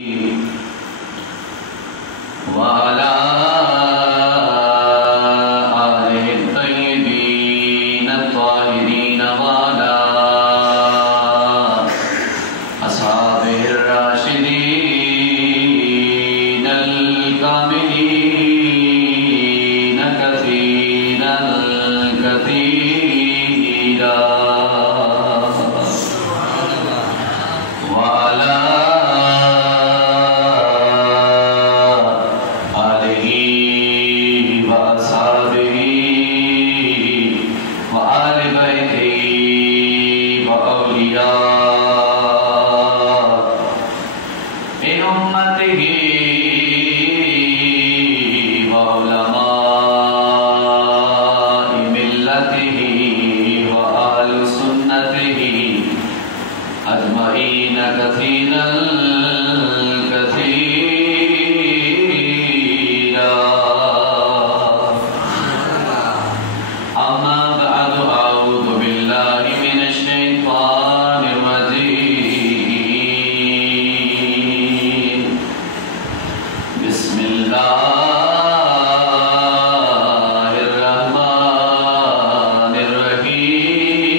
وعلى آله الطيبين الطاهرين وعلى أصحابه الراشدين الكاملين كثيرا كثيرا وعلى كثيرا كثيرا أما بعد أعوذ بالله من الشيطان الرجيم بسم الله الرحمن الرحيم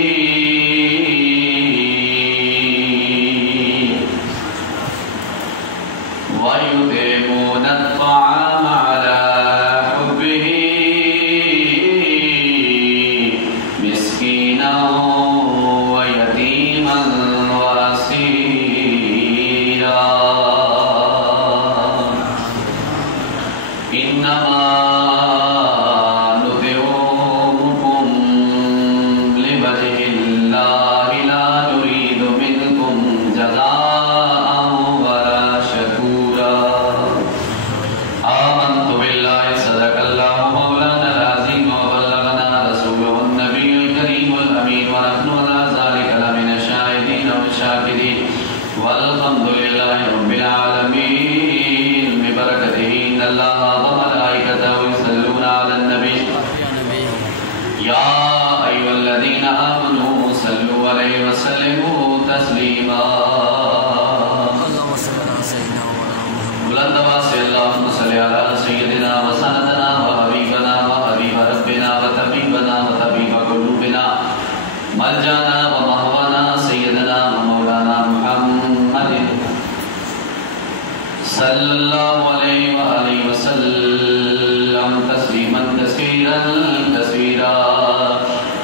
ويطعمون الطعام على حبه مسكينا ويتيما وأسيرا إنما نطعمكم لوجه الله لا نريد منكم جزاء ولا شكورا آمنت بالله صدق الله مولانا العظيم وبلغنا رسوله النبي الكريم الأمين ونحن على ذلك لمن الشاهدين والشاكرين والحمد لله رب العالمين ببركته إن الله وملائكته يصلون على النبي يا أيها الذين آمنوا صلوا عليه وسلموا تسليما بلند آواز سے اللهم صل على سيدنا وسندنا وحبيبنا وحبيب ربنا وطبيبنا وطبيب قلوبنا ملجانا ومهوانا سيدنا ومولانا محمد صلى الله عليه وآله وسلم تسليما كثيرا كثيرا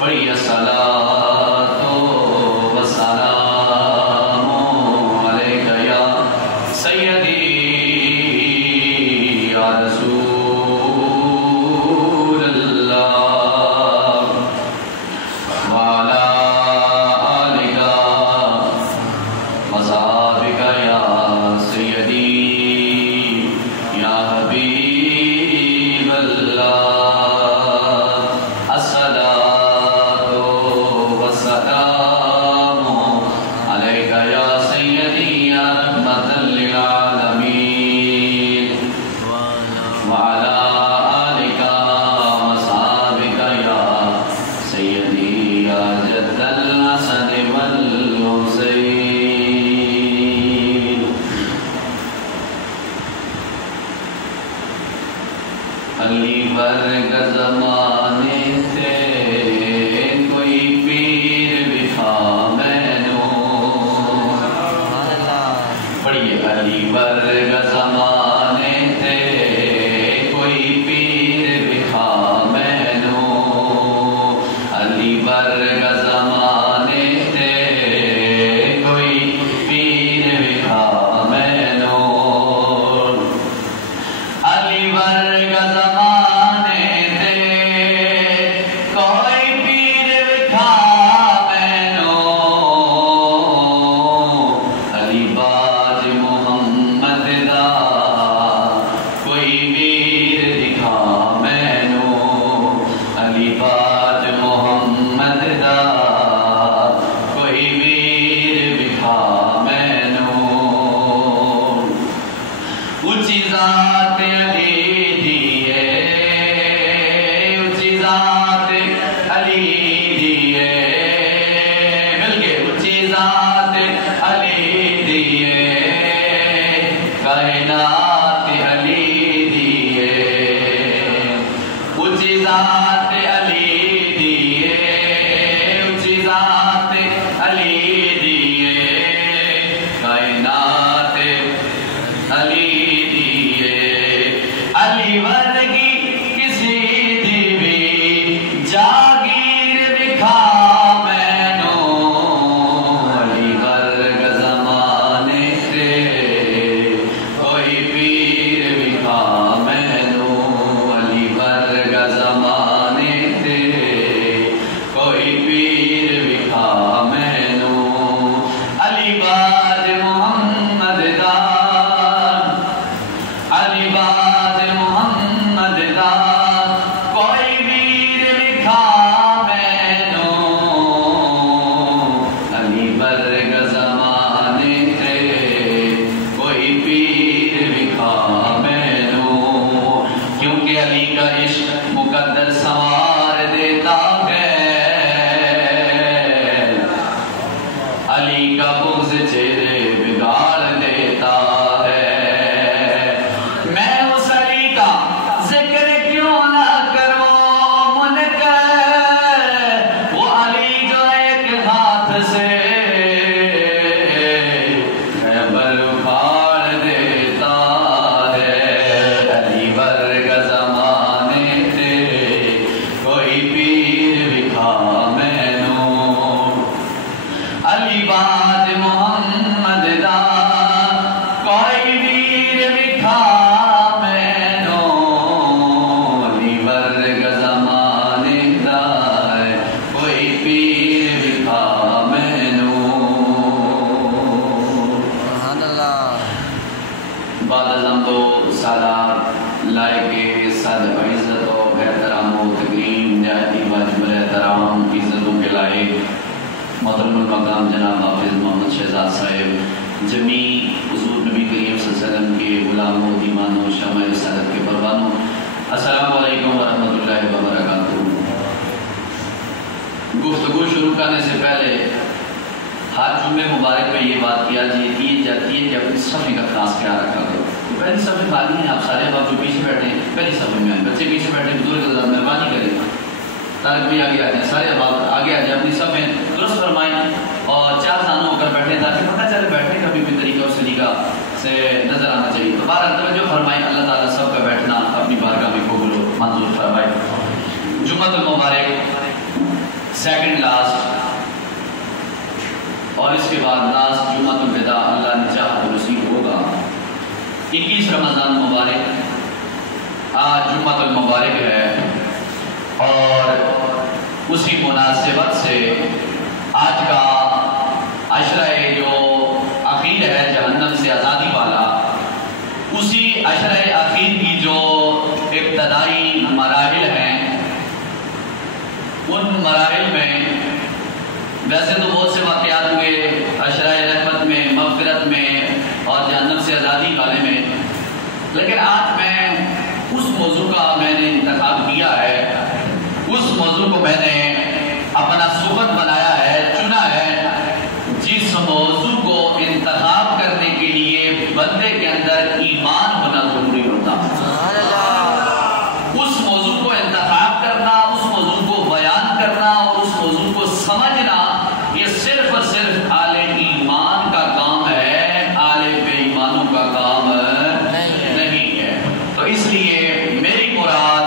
وهي الصلاة والسلام عليك يا سيدي يا رسول الله وعلى آلك وصحبك يا سيدي يا حبيب الله الصلاة والسلام عليك يا سيدي يا رحمة للعالمين وعلى آلك وصحبك يا سيدي يا جد الحسن والحسين علی برگ زمانے سے کوئی پیر بکھا مینو پڑھیے علی برگ زمانے سے کوئی پیر بکھا مینو علی برگ زمانے سے کوئی پیر بکھا مینو علی برگ زمانے سے کوئی پیر بکھا مینو علی باج محمد دا کوئی ویر دکھا مینو علی باج محمد دا کوئی ویر دکھا مینو اونچی ذات علی دیے اونچی ذات علی دیے مل کے اونچی ذات علی دیے کائنات علی دیے اونچی ذات علی دیے اونچی ذات علی دیے کائنات علی دیے علی ورگی کسی دی بھی جاگیر دکھا محترم المقام جناب حافظ محمد شہزاد صاحب جمیع حضور نبی کریم صلی اللہ علیہ وسلم کے غلاموں دیوانوں شمع رسالت کے پروانوں السلام علیکم ورحمۃ اللہ وبرکاتہ۔ گفتگو شروع کرنے سے پہلے ہر جمعے مبارک میں یہ بات کیا جاتی ہے کہ اپنی صفحے کا خاص خیال رکھا کرو۔ پہلی صفحے خالی ہیں، آپ سارے باپ جو پیچھے بیٹھے ہیں پہلی صفحے میں، بچے پیچھے بیٹھے بزرگ مہربانی کریں طالب بھی آگے آ جائیں، سارے اب آگے آ جائیں، اپنی صفحے درست فرمائیں اور چار خانوں ہو کر بیٹھیں تاکہ پتہ چلے بیٹھنے کا بھی طریقہ اور سلیقہ سے نظر آنا چاہیے۔ تو بارہ توجہ فرمائیں، اللہ تعالیٰ سب کا بیٹھنا اپنی بارگاہ میں قبول و منظور فرمائے۔ جمعۃ المبارک سیکنڈ لاسٹ اور اس کے بعد لاسٹ جمعۃ الوداع اللہ نے چاہا تو نصیب ہوگا۔ 21 رمضان مبارک آج جمعۃ المبارک ہے اور اسی مناسبت سے آج کا عشرہ جو اخیر ہے جہنم سے آزادی والا، اسی عشرہ اخیر کی جو ابتدائی مراحل ہیں ان مراحل میں ویسے تو بہت سے واقعات ہوئے عشرہ رحمت میں، مغفرت میں اور جہنم سے آزادی والے میں، لیکن آج میں اس موضوع کا میں نے انتخاب کیا ہے، اس موضوع کو میں نے اپنا سخن بنایا ہے، چنا ہے، جس موضوع کو انتخاب کرنے کے لیے بندے کے اندر ایمان ہونا ضروری ہوتا ہے۔ اس موضوع کو انتخاب کرنا، اس موضوع کو بیان کرنا اور اس موضوع کو سمجھنا یہ صرف اور صرف اہل ایمان کا کام ہے، اہل بے ایمانوں کا کام نہیں ہے۔ تو اس لیے میری مراد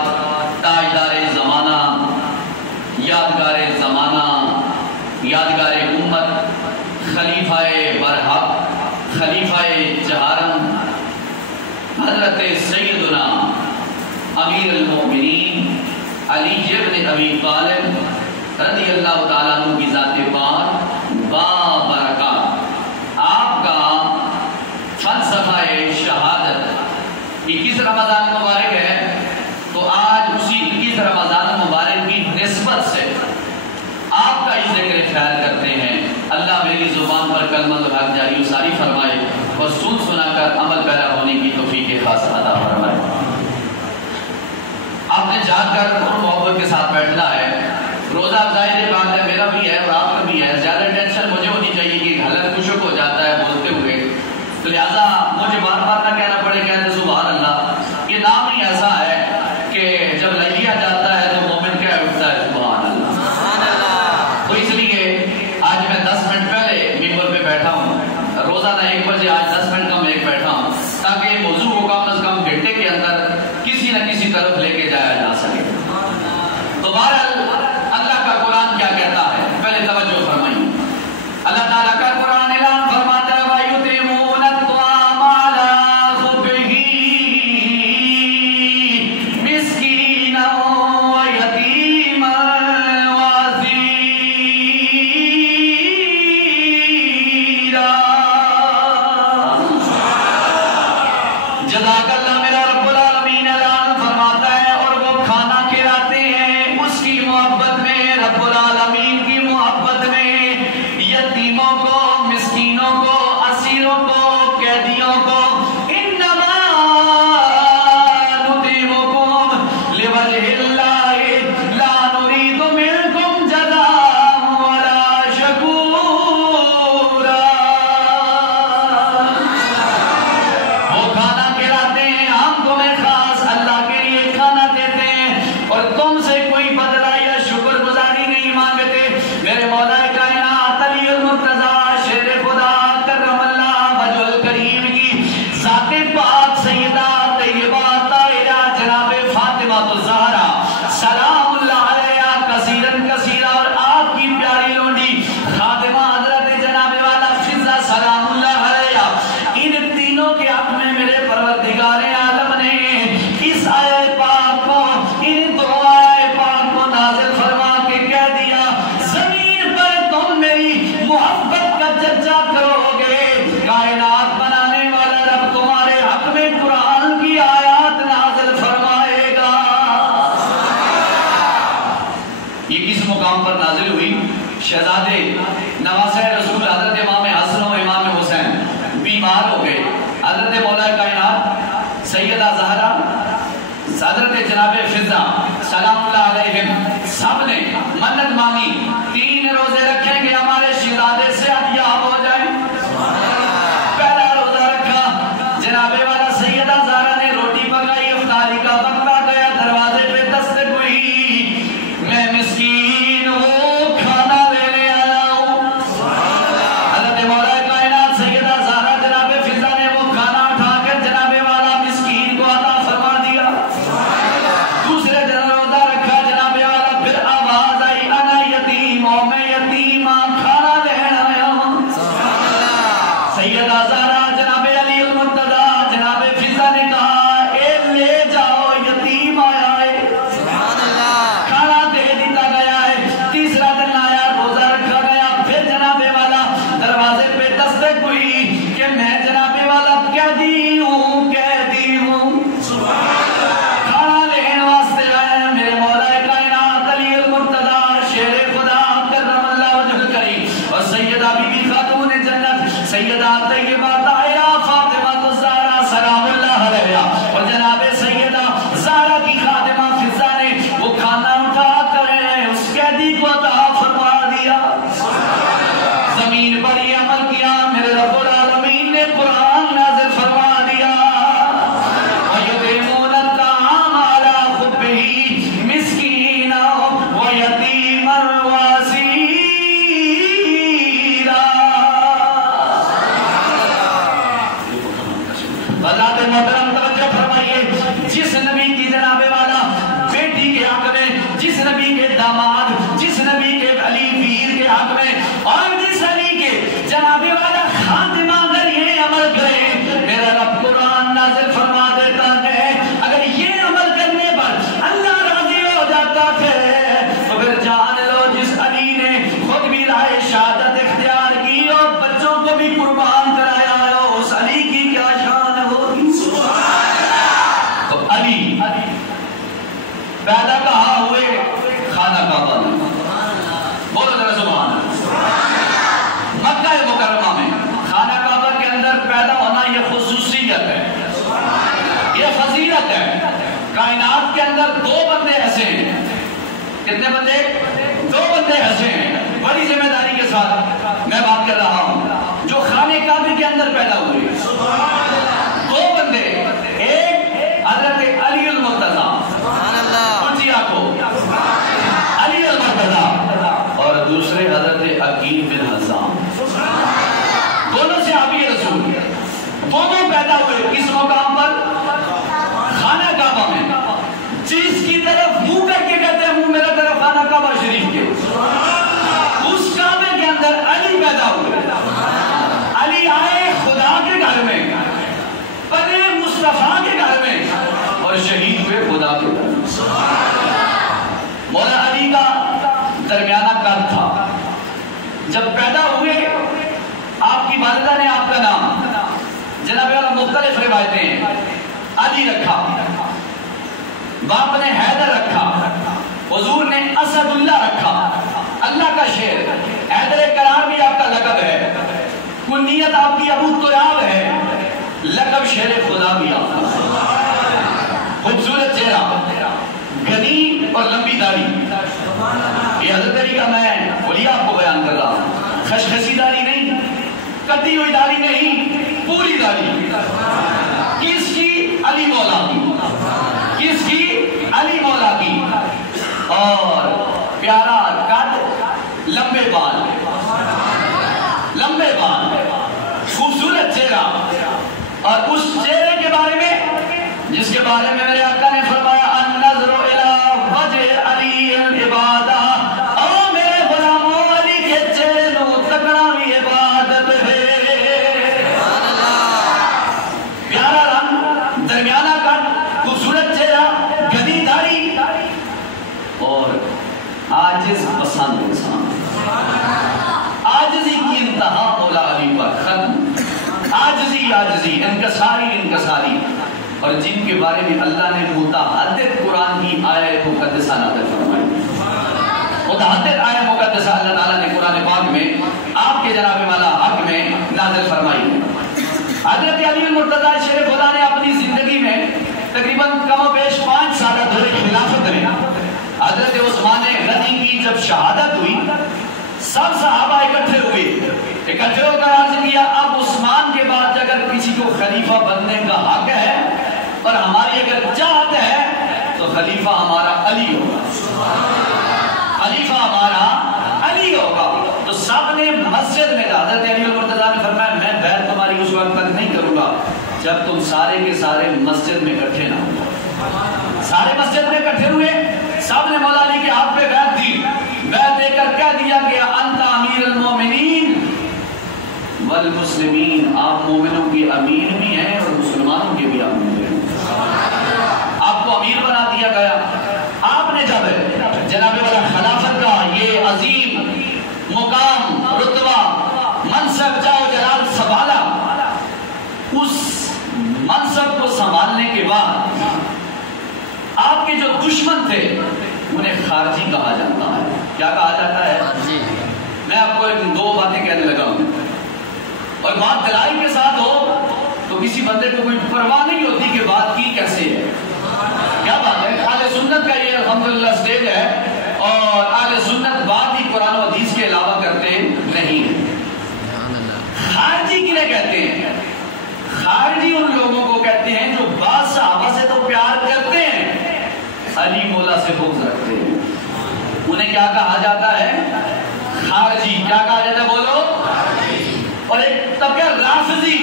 تاجدار زمانہ، یادگار زمانہ، یادگار امت، خلیفہ برحق، خلیفہ چہارم، حضرت سیدنا امیر المؤمنین علی ابن ابی طالب رضی اللہ تعالیٰ عنہ کی ذات پاک بابرکات، آپ کا فلسفہ شہادت 21 رمضان مبارک ہے، تو آج اسی 21 رمضان مبارک کی نسبت سے آپ کا اس ذکر خیال کرتے ہیں۔ اللہ میری زبان پر کلمۃ الحق جاری و ساری فرمائے اور سن سنا کر عمل پیرا ہونے کی توفیق خاص عطا فرمائے۔ آپ نے جاگ کر اور محبت کے ساتھ بیٹھنا ہے، روزہ ظاہر بات ہے میرا بھی ہے اور آپ کا بھی ہے، زیادہ ٹینشن مجھے ہونی چاہیے کہ حلق خشک ہو جاتا ہے بولتے ہوئے، تو لہٰذا مجھے بار بار نہ لیے بیٹھا ہوں تاکہ یہ موضوع کو کم از کم گھنٹے کے اندر کسی نہ کسی طرف لے کے جایا جا سکے. تو بہرحال اللہ کا قرآن کیا کہتا ہے پہلے توجہ فرمائیے. اللہ تعالیٰ کا قرآن اعلان فرماتا ہے وَيُطْعِمُونَ الطَّعَامَ عَلَىٰ حُبِّهِ مِسْكِينًا وَيَتِيمًا وَأَسِيرًا. جزاک اللہ. میرا رب العالمین اعلان فرماتا ہے اور وہ کھانا کھلاتے ہیں اس کی محبت میں، رب العالمین کی محبت میں، یتیموں کو، مسکینوں کو، اسیروں کو، قیدیوں کو. انما نطعمکم لوجہ اللہ لا نرید منکم جزاء ولا شکورا. وہ کھانا کھلاتے ہیں، ہم تمہیں خاص اللہ کے لیے کھانا دیتے ہیں اور تم سے کوئی بدلہ یا شکر گزاری نہیں مانگتے. میرے مولا کائنات علی المرتضیٰ شیر خدا کرم اللہ وجہ الکریم کی ذات پاک سیدہ طیبہ طاہرہ جناب فاطمہ الزہرا سلام اللہ علیہا کثیرن کثیرہ اور آپ کی پیاری لونڈی خادمہ حضرت جناب والا فضہ سلام اللہ علیہا، ان تینوں کے حق میں میرے پروردگار عالم نے اس آیت پاک کو، ان دو آیت پاک کو نازل فرما کے کہہ دیا زمین پر تم میری محبت کا چرچا کرو گے، کائنات بنانے والا رب تمہارے حق میں قرآن کی آیات نازل فرمائے گا. یہ کس مقام پر نازل ہوئی؟ شہزادے نواسہ رسول حضرت امام حسن و امام حسین بیمار ہو گئے. حضرت مولا کائنات سیدہ زہرا، حضرت جناب فضہ سلام اللہ علیہم سب نے منت مانگی 3 روزے رکھیں گے ہمارے شہزادے سے یاب ہو جائیں. پہلا روزہ رکھا، جناب والا سیدہ زہرا نے روٹی پکائی، افطاری کا وقت آ گیا، دروازے پہ دستک ہوئی، میں مسکین ہوں کھانا لینے آیا ہوں. حضرت مولا کائنات سیدہ زہرا جناب فضہ نے وہ کھانا اٹھا کر جناب والا مسکین کو عطا فرما دیا. دوسرے دن روزہ رکھا، جناب والا پھر آواز آئی انا یتیم ہوں، میں یتیمہ کھانا لینے آیا ہوں. سیدہ زہرا جناب علی المرتضیٰ جناب فضہ نے کہا اے لے جاؤ یتیم آیا ہے، کھانا دے دیتا گیا ہے. تیسرا دن آیا، روزہ رکھا گیا، پھر جناب والا دروازے پہ دستک ہوئی کہ میں جناب والا قیدی ہوں، قیدی ہوں، کھانا لینے واسطے آیا. میرے مولا کائنات علی المرتضیٰ شیر خدا کرم اللہ وجہ الکریم اور سیدہ بی بی خاتون جنت سیدہ طیبہ طاہرہ فاطمہ الزہرا سلام اللہ علیہا اور جناب سیدہ زہرا کی خادمہ فضہ نے وہ کھانا اٹھا کر اس قیدی کو عطا فرما دیا. زمین پر یہ عمل کیا، میرے رب العالمین نے قرآن نازل فرما دیا وَيُطْعِمُونَ الطَّعَامَ عَلَىٰ حُبِّهِ مِسْكِينًا وَيَتِيمًا وَأَسِيرًا. حضرات محترم توجہ فرمائیے، جس نبی کی جناب والا بیٹی کے حق میں، جس نبی کے داماد، جس نبی کے علی پیر کے حق میں اور جس علی کے جناب والا خاتمہ اگر یہ عمل کرے، میرا رب قرآن نازل فرما دیتا ہے اگر یہ عمل کرنے پر اللہ راضی ہو جاتا ہے تو پھر جان لو جس علی نے خود بھی راہ شہادت اختیار کی اور بچوں کو بھی قربان کرایا ہے اس علی کی کیا شان ہوگی. تو علی پیدا کہاں ہوئے؟ خانہ کعبہ میں. بولو ذرا سبحان اللہ. مکہ مکرمہ میں خانہ کعبہ کے اندر پیدا ہونا یہ خصوصیت ہے، یہ فضیلت ہے. کائنات کے اندر 2 بندے ایسے ہیں. کتنے بندے؟ 2 بندے ایسے ہیں، بڑی ذمہ داری کے ساتھ میں بات کر رہا ہوں، جو خانہ کعبہ کے اندر پیدا ہوئے. 2 بندے، ایک حضرت علی المرتضیٰ علی المرتضیٰ اور دوسرے حضرت عقیل بن حزام. دونوں صحابی رسول، دونوں پیدا ہوئے کس مقام پر؟ خانہ کعبہ میں، جس کی طرف منہ کر کے کہتے ہیں منہ میرا طرف خانہ کعبہ شریف کے، اس کعبے کے اندر علی پیدا ہوئے۔ علی آئے خدا کے گھر میں، پلے مصطفیٰ کے گھر میں، اور شہید ہوئے خدا کے گھر میں۔ مولا علی کا درمیانہ قد تھا، جب پیدا ہوئے آپ کی والدہ نے آپ کا نام جناب والا مختلف روایتیں ہیں، علی رکھا، باپ نے حیدر رکھا، حضور نے اسد اللہ رکھا، اللہ کا شیر، حیدر کرار بھی آپ کا لقب ہے، کنیت آپ کی ابو تراب ہے، لقب شیر خدا بھی آپ کا، خوبصورت چہرہ، گھنی اور لمبی داڑھی، یہ حضرت علی کا میں ولی آپ کو بیان کر رہا ہوں، خشخشی داڑھی نہیں، کٹی ہوئی داڑھی نہیں، پوری داڑھی، کس کی؟ علی مولا کی، کس کی؟ علی مولا کی، اور پیارا قد، لمبے بال، لمبے بال، خوبصورت چہرہ، اور اس چہرے کے بارے میں جس کے بارے میں میرے آقا نے فرمایا النظر الی وجہ علی العبادہ، او میرے غلاموں علی کے چہرے نو تکنا بھی عبادت ہے۔ پیارا رنگ، درمیانہ قد، خوبصورت چہرہ، گھنی داڑھی، اور عاجز پسند انسان، عاجزی کی انتہا مولا علی پر ختم، عاجزی عاجزی، انکساری انکساری، اور جن کے بارے میں اللہ نے متعدد قرآن کی آیت مقدسہ نازل فرمائی، متعدد آیت مقدسہ اللہ تعالیٰ نے قرآن پاک میں آپ کے جناب والا حق میں نازل فرمائی۔ حضرت علی المرتضیٰ شیر خدا نے اپنی زندگی میں تقریباً کم و بیش 5 سالہ دور خلافت میں حضرت عثمان غنی کی جب شہادت ہوئی، سب صحابہ اکٹھے ہوئے، اکٹھے ہو کر عرض کیا اب عثمان کے بعد اگر کسی کو خلیفہ بننے کا حق ہے اور ہماری اگر چاہت ہے تو خلیفہ ہمارا علی ہوگا، خلیفہ ہمارا علی ہوگا۔ تو سب نے مسجد میں، حضرت علی المرتضیٰ نے فرمایا میں بیعت تمہاری اس وقت تک نہیں کروں گا جب تم سارے کے سارے مسجد میں اکٹھے نہ ہو۔ سارے مسجد میں اکٹھے ہوئے، سب نے مولا علی کے ہاتھ پہ بیعت دی، بیعت دے کر کہہ دیا گیا انت امیر المومنین والمسلمین، آپ مومنوں کی امیر بھی ہیں اور مسلمانوں کے بھی امیر ہیں، آپ کو امیر بنا دیا گیا۔ آپ نے جب جناب والا خلافت کا یہ عظیم مقام، رتبہ، منصب، جاہ و جلال سنبھالا، اس منصب کو سنبھالنے کے بعد آپ کے جو دشمن تھے انہیں خارجی کہا جاتا ہے۔ کیا کہا جاتا ہے؟ میں آپ کو 2 باتیں کہنے لگا ہوں، اور بات دلائی کے ساتھ ہو تو کسی بندے کو کوئی پرواہ نہیں ہوتی کہ بات کی کیسے ہے۔ کیا بات ہے؟ اہل سنت کا یہ الحمدللہ سٹیج ہے، اور اہل سنت بات ہی قرآن و حدیث کے علاوہ کرتے نہیں ہیں۔ خارجی کنہیں کہتے ہیں؟ خارجی ان لوگوں کو کہتے ہیں جو بعض صحابہ سے تو پیار کرتے ہیں، علی مولا سے بغض رکھتے ہیں، انہیں کیا کہا جاتا ہے؟ خارجی۔ کیا کہا جاتا ہے؟ بولو۔ اور ایک طبقہ رافضی،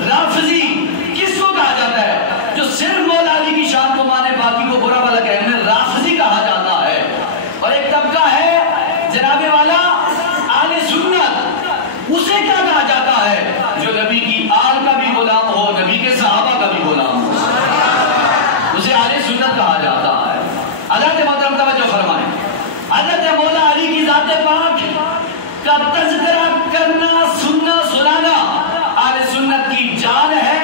رافضی کس کو کہا جاتا ہے؟ جو صرف مولا علی کی شان کو مانے باقی کو برا بھلا کہے، انہیں رافضی کہا جاتا ہے۔ اور ایک طبقہ ہے جناب والا اہل سنت، اسے کیا کہا جاتا ہے؟ جو نبی کی آل کا بھی غلام ہو، نبی کے صحابہ کا بھی غلام ہو، اسے اہل سنت کہا جاتا ہے۔ حضرت محترم توجہ فرمائیں، حضرت مولا علی کی ذات پاک کا تذکرہ کرنا، سننا، سنانا اہل سنت کی جان ہے،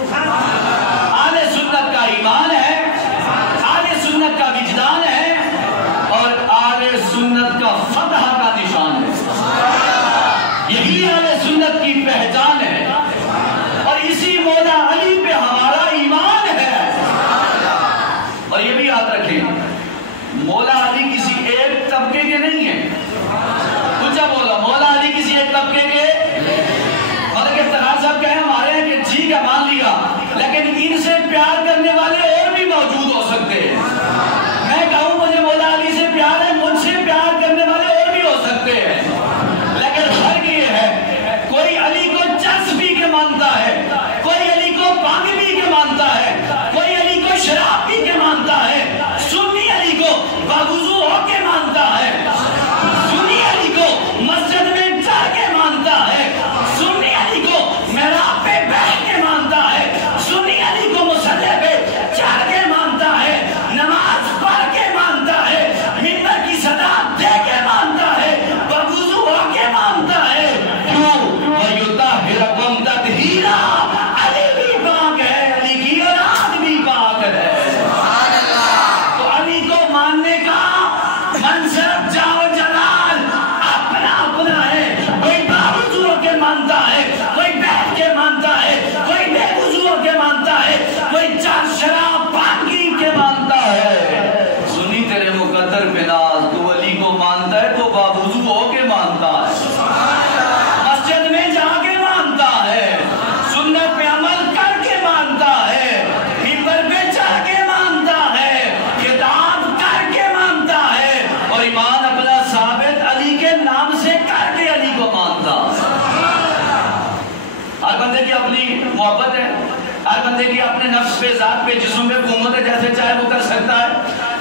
اہل سنت کا ایمان ہے، اہل سنت کا وجدان ہے، اور اہل سنت کا فتح کا نشان ہے۔ یہی اہل سنت کی پہچان ہے، اور اسی مولا علی پہ ہمارا ایمان ہے۔ اور یہ بھی یاد رکھیں مولا علی کسی ایک طبقے کے نہیں ہیں، کچھ بولا مولا علی کی اپنی محبت ہے، ہر بندے کی اپنے نفس پہ، ذات پہ، جسم پہ حکومت ہے، جیسے چاہے وہ کر سکتا ہے،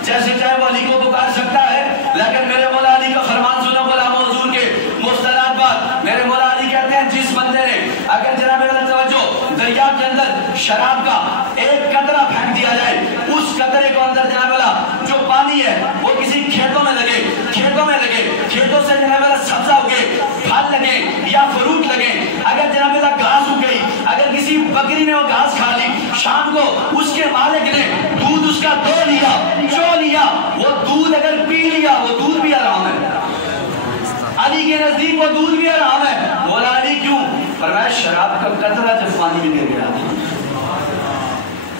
جیسے چاہے وہ علی کو پکار سکتا ہے. لیکن میرے مولا علی کا فرمان سنو غلام حضور کے مستند بات. میرے مولا علی کہتے ہیں جس بندے نے اگر جناب والا توجہ دریا کے اندر شراب کا ایک قطرہ پھینک دیا جائے، اس قطرے کو اندر جناب والا جو پانی ہے وہ کسی کھیتوں میں لگے، کھیتوں سے جناب والا سبزہ اگے، پھل لگے یا فروٹ لگے، اگر جناب والا گھاس اگ گئی، اگر کسی بکری نے وہ گھاس کھا لی، شام کو اس کے مالک نے دودھ اس کا دو لیا، چو لیا، وہ دودھ اگر پی لیا وہ دودھ بھی حرام ہے. علی کے نزدیک وہ دودھ بھی حرام ہے. مولا علی کیوں؟ فرمایا شراب کا قطرہ جب پانی میں گر گیا.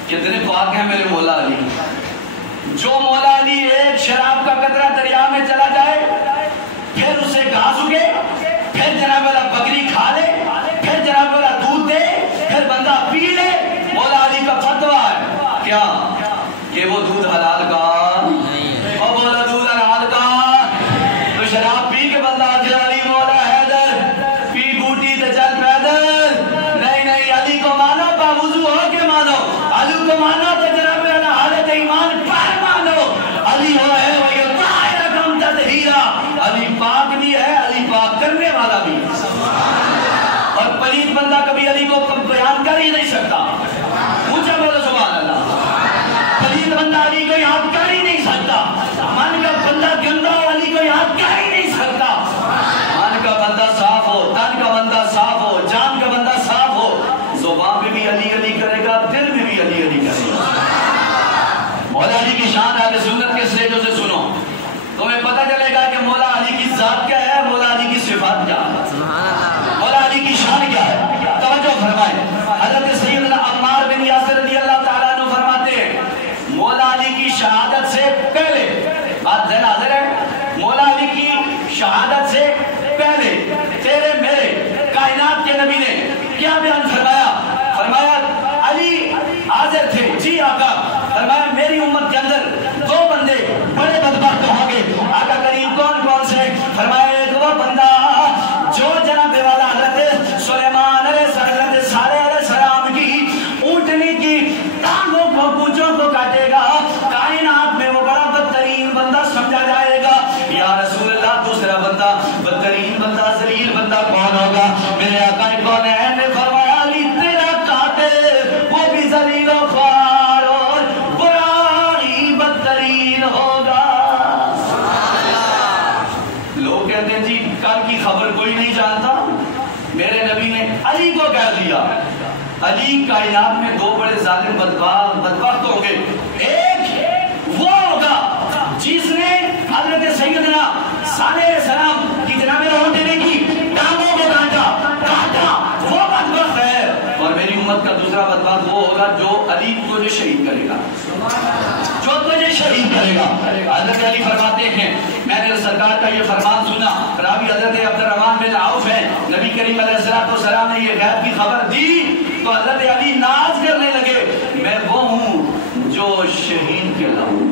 کتنے پاک ہیں میرے مولا علی. جو مولا علی ایک شراب کا قطرہ دریا میں چلا جائے، پھر اسے گھاس اگے، پھر جناب والا بکری کھا لے، پھر جناب والا دودھ دے، پھر بندہ پی لے، مولا علی کا فتویٰ ہے کیا کہ وہ دودھ حلال کا، اور بولا دودھ حلال کا. تو شراب پی کے بندہ علی مولا حیدر پی بوٹی تے چل پیدل. نہیں علی کو مانو، باوضو ہو کے مانو. علی کو مانو تو جناب والا حالت ایمان پر مانو. علی ہو ہے وہ یہ طاہرکم تطہیرا. علی پاک بھی ہے، علی پاک کرنے والا بھی. اور پلید بندہ کبھی علی کو بیان کر ہی نہیں سکتا. مجھے بولو سبحان اللہ. پلید بندہ علی کو یاد کر ہی نہیں سکتا. من کا بندہ گندا علی کو یاد کر ہی نہیں سکتا. من کا بندہ صاف ہو، تن کا بندہ صاف ہو، جان کا بندہ صاف ہو، زبان میں بھی علی علی کرے گا، دل میں بھی علی علی کرے گا. مولا علی کی شان اہل سنت کے سٹیجوں سے سنو، تمہیں پتہ چلے گا کہ مولا علی کی ذات کیا ہے، مولا علی کی صفات کیا ہے، مولا علی کی شان کیا ہے. توجہ فرمائیں. حضرت سیدنا عمار بن یاسر رضی اللہ تعالیٰ عنہ فرماتے ہیں مولا علی کی شہادت سے پہلے، بات ذہن حاضر ہے، مولا علی کی شہادت سے پہلے تیرے میرے کائنات کے نبی نے کیا بیان فرمایا؟ فرمایا علی حاضر تھے. جی آقا. فرمایا میری امت کے اندر دو بندے بڑے بدبخت ہوں گے. آقا کریم کون سے؟ فرمایا ایک وہ بندہ جو جناب والا حضرت سلیمان علیہ حضرت صالح علیہ السلام کی اونٹنی کی ٹانگوں کو، پونچھوں کو کاٹے گا، کائنات میں وہ بڑا بدترین بندہ سمجھا جائے گا. یا رسول اللہ دوسرا بندہ بدترین بندہ، ذلیل بندہ کون ہوگا؟ میرے آقا کونین نے فرمایا علی تیرا قاتل وہ بھی ذلیل و خوار اور برا ہی بدترین ہوگا. لوگ کہتے ہیں جی کل کی خبر کوئی نہیں جانتا. میرے نبی نے علی کو کہہ دیا علی کائنات میں دو بڑے ظالم بدبخت ہوں گے. ایک وہ ہوگا جس نے حضرت سیدنا صالح علیہ السلام کی جناب اونٹنے کی ٹانگوں کو کاٹا، وہ بدبخت ہے. اور میری امت کا دوسرا بدبخت وہ ہوگا جو علی کو جو شہید کرے گا، جو تجھے شہید کرے گا. حضرت علی فرماتے ہیں میں نے سرکار کا یہ فرمان سنا. راوی حضرت عبد الرحمن بن عوف ہے. نبی کریم علیہ السلام نے یہ غیب کی خبر دی تو حضرت علی ناز کرنے لگے میں وہ ہوں جو شہید کہلاؤں.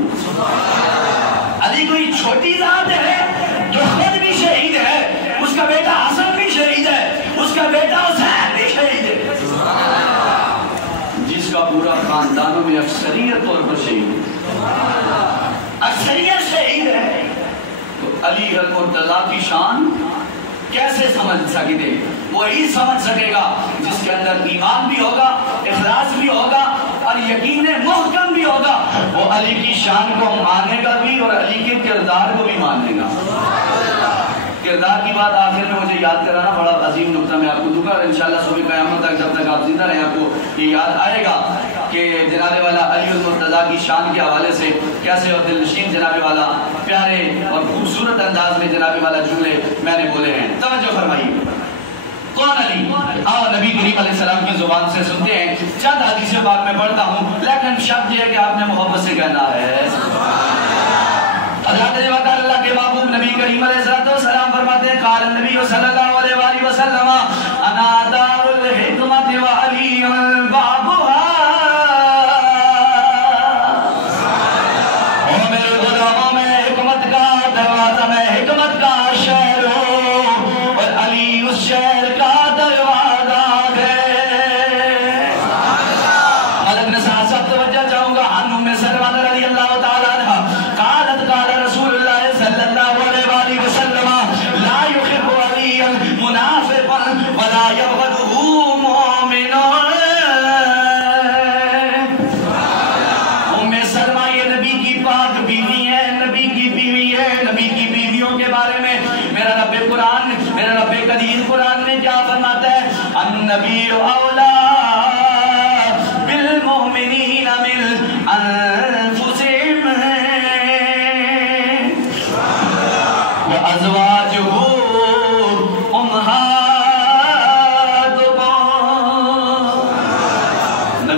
علی کوئی چھوٹی ذات ہے جو خود بھی شہید ہے، اس کا بیٹا حسن بھی شہید ہے، اس کا بیٹا حسین بھی شہید ہے، جس کا پورا خاندانوں میں اکثریت طور پر شہید ہے، اکثریت شہید ہے. تو علی المرتضیٰ کی شان کیسے سمجھ سکتے؟ وہی سمجھ سکے گا جس کے اندر ایمان بھی ہوگا، اخلاص بھی ہوگا اور یقین محکم بھی ہوگا. وہ علی کی شان کو مانے گا بھی اور علی کے کردار کو بھی مانے گا. کردار کی بات آخر میں مجھے یاد کرانا بڑا عظیم نقطہ میں آپ کو دوں گا اور انشاءاللہ صبح قیامت تک جب تک آپ زندہ رہیں آپ کو یہ یاد آئے گا کہ جناب والا علی المرتضیٰ کی شان کے حوالے سے کیسے اور دل نشین جناب والا پیارے اور خوبصورت انداز میں جناب والا جملے میں نے بولے ہیں. توجہ فرمائیے. کون علی؟ آؤ نبی کریم علیہ السلام کی زبان سے سنتے ہیں. چند حدیث پاک میں پڑھتا ہوں لیکن شرط یہ ہے کہ آپ نے محبت سے کہنا ہے. حضرت اللہ کے محبوب نبی کریم علیہ السلام فرماتے ہیں قال النبی صلی اللہ علیہ وآلہ وسلم انا دار الحکمت وعلی بابها. او میرے غلاموں میں حکمت کا دروازہ، میں حکمت کا شہر ہوں اور علی اس شہر کا دروازہ ہے.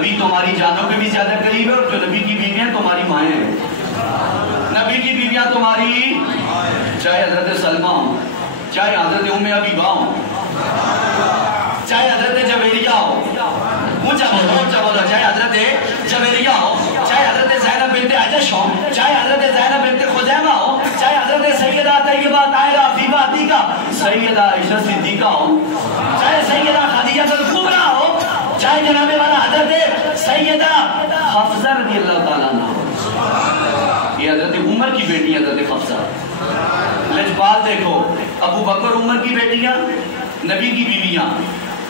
نبی تمہاری جانوں کے بھی زیادہ قریب ہے، اور جو نبی کی بیویاں تمہاری مائیں ہیں، نبی کی بیویاں تمہاری، چاہے حضرت سلمہ ہو، چاہے حضرت ام حبیبہ ہو، چاہے حضرت جویریہ ہو، اونچا بولو، چاہے حضرت جویریہ ہو، چاہے حضرت زینب بنت عجش ہو، چاہے حضرت زینب بنت خزیمہ ہو، چاہے حضرت سیدہ طیبہ طاہرہ عفیفہ عتیقہ سیدہ عائشہ صدیقہ ہو، چاہے سیدہ خدیجہ الکبریٰ ہو، چاہے جناب والا حضرت سیدہ حفصہ رضی اللہ تعالیٰ عنہ ہو. یہ حضرت عمر کی بیٹی حضرت حفصہ. لجپال دیکھو، ابو بکر عمر کی بیٹیاں، نبی کی بیویاں،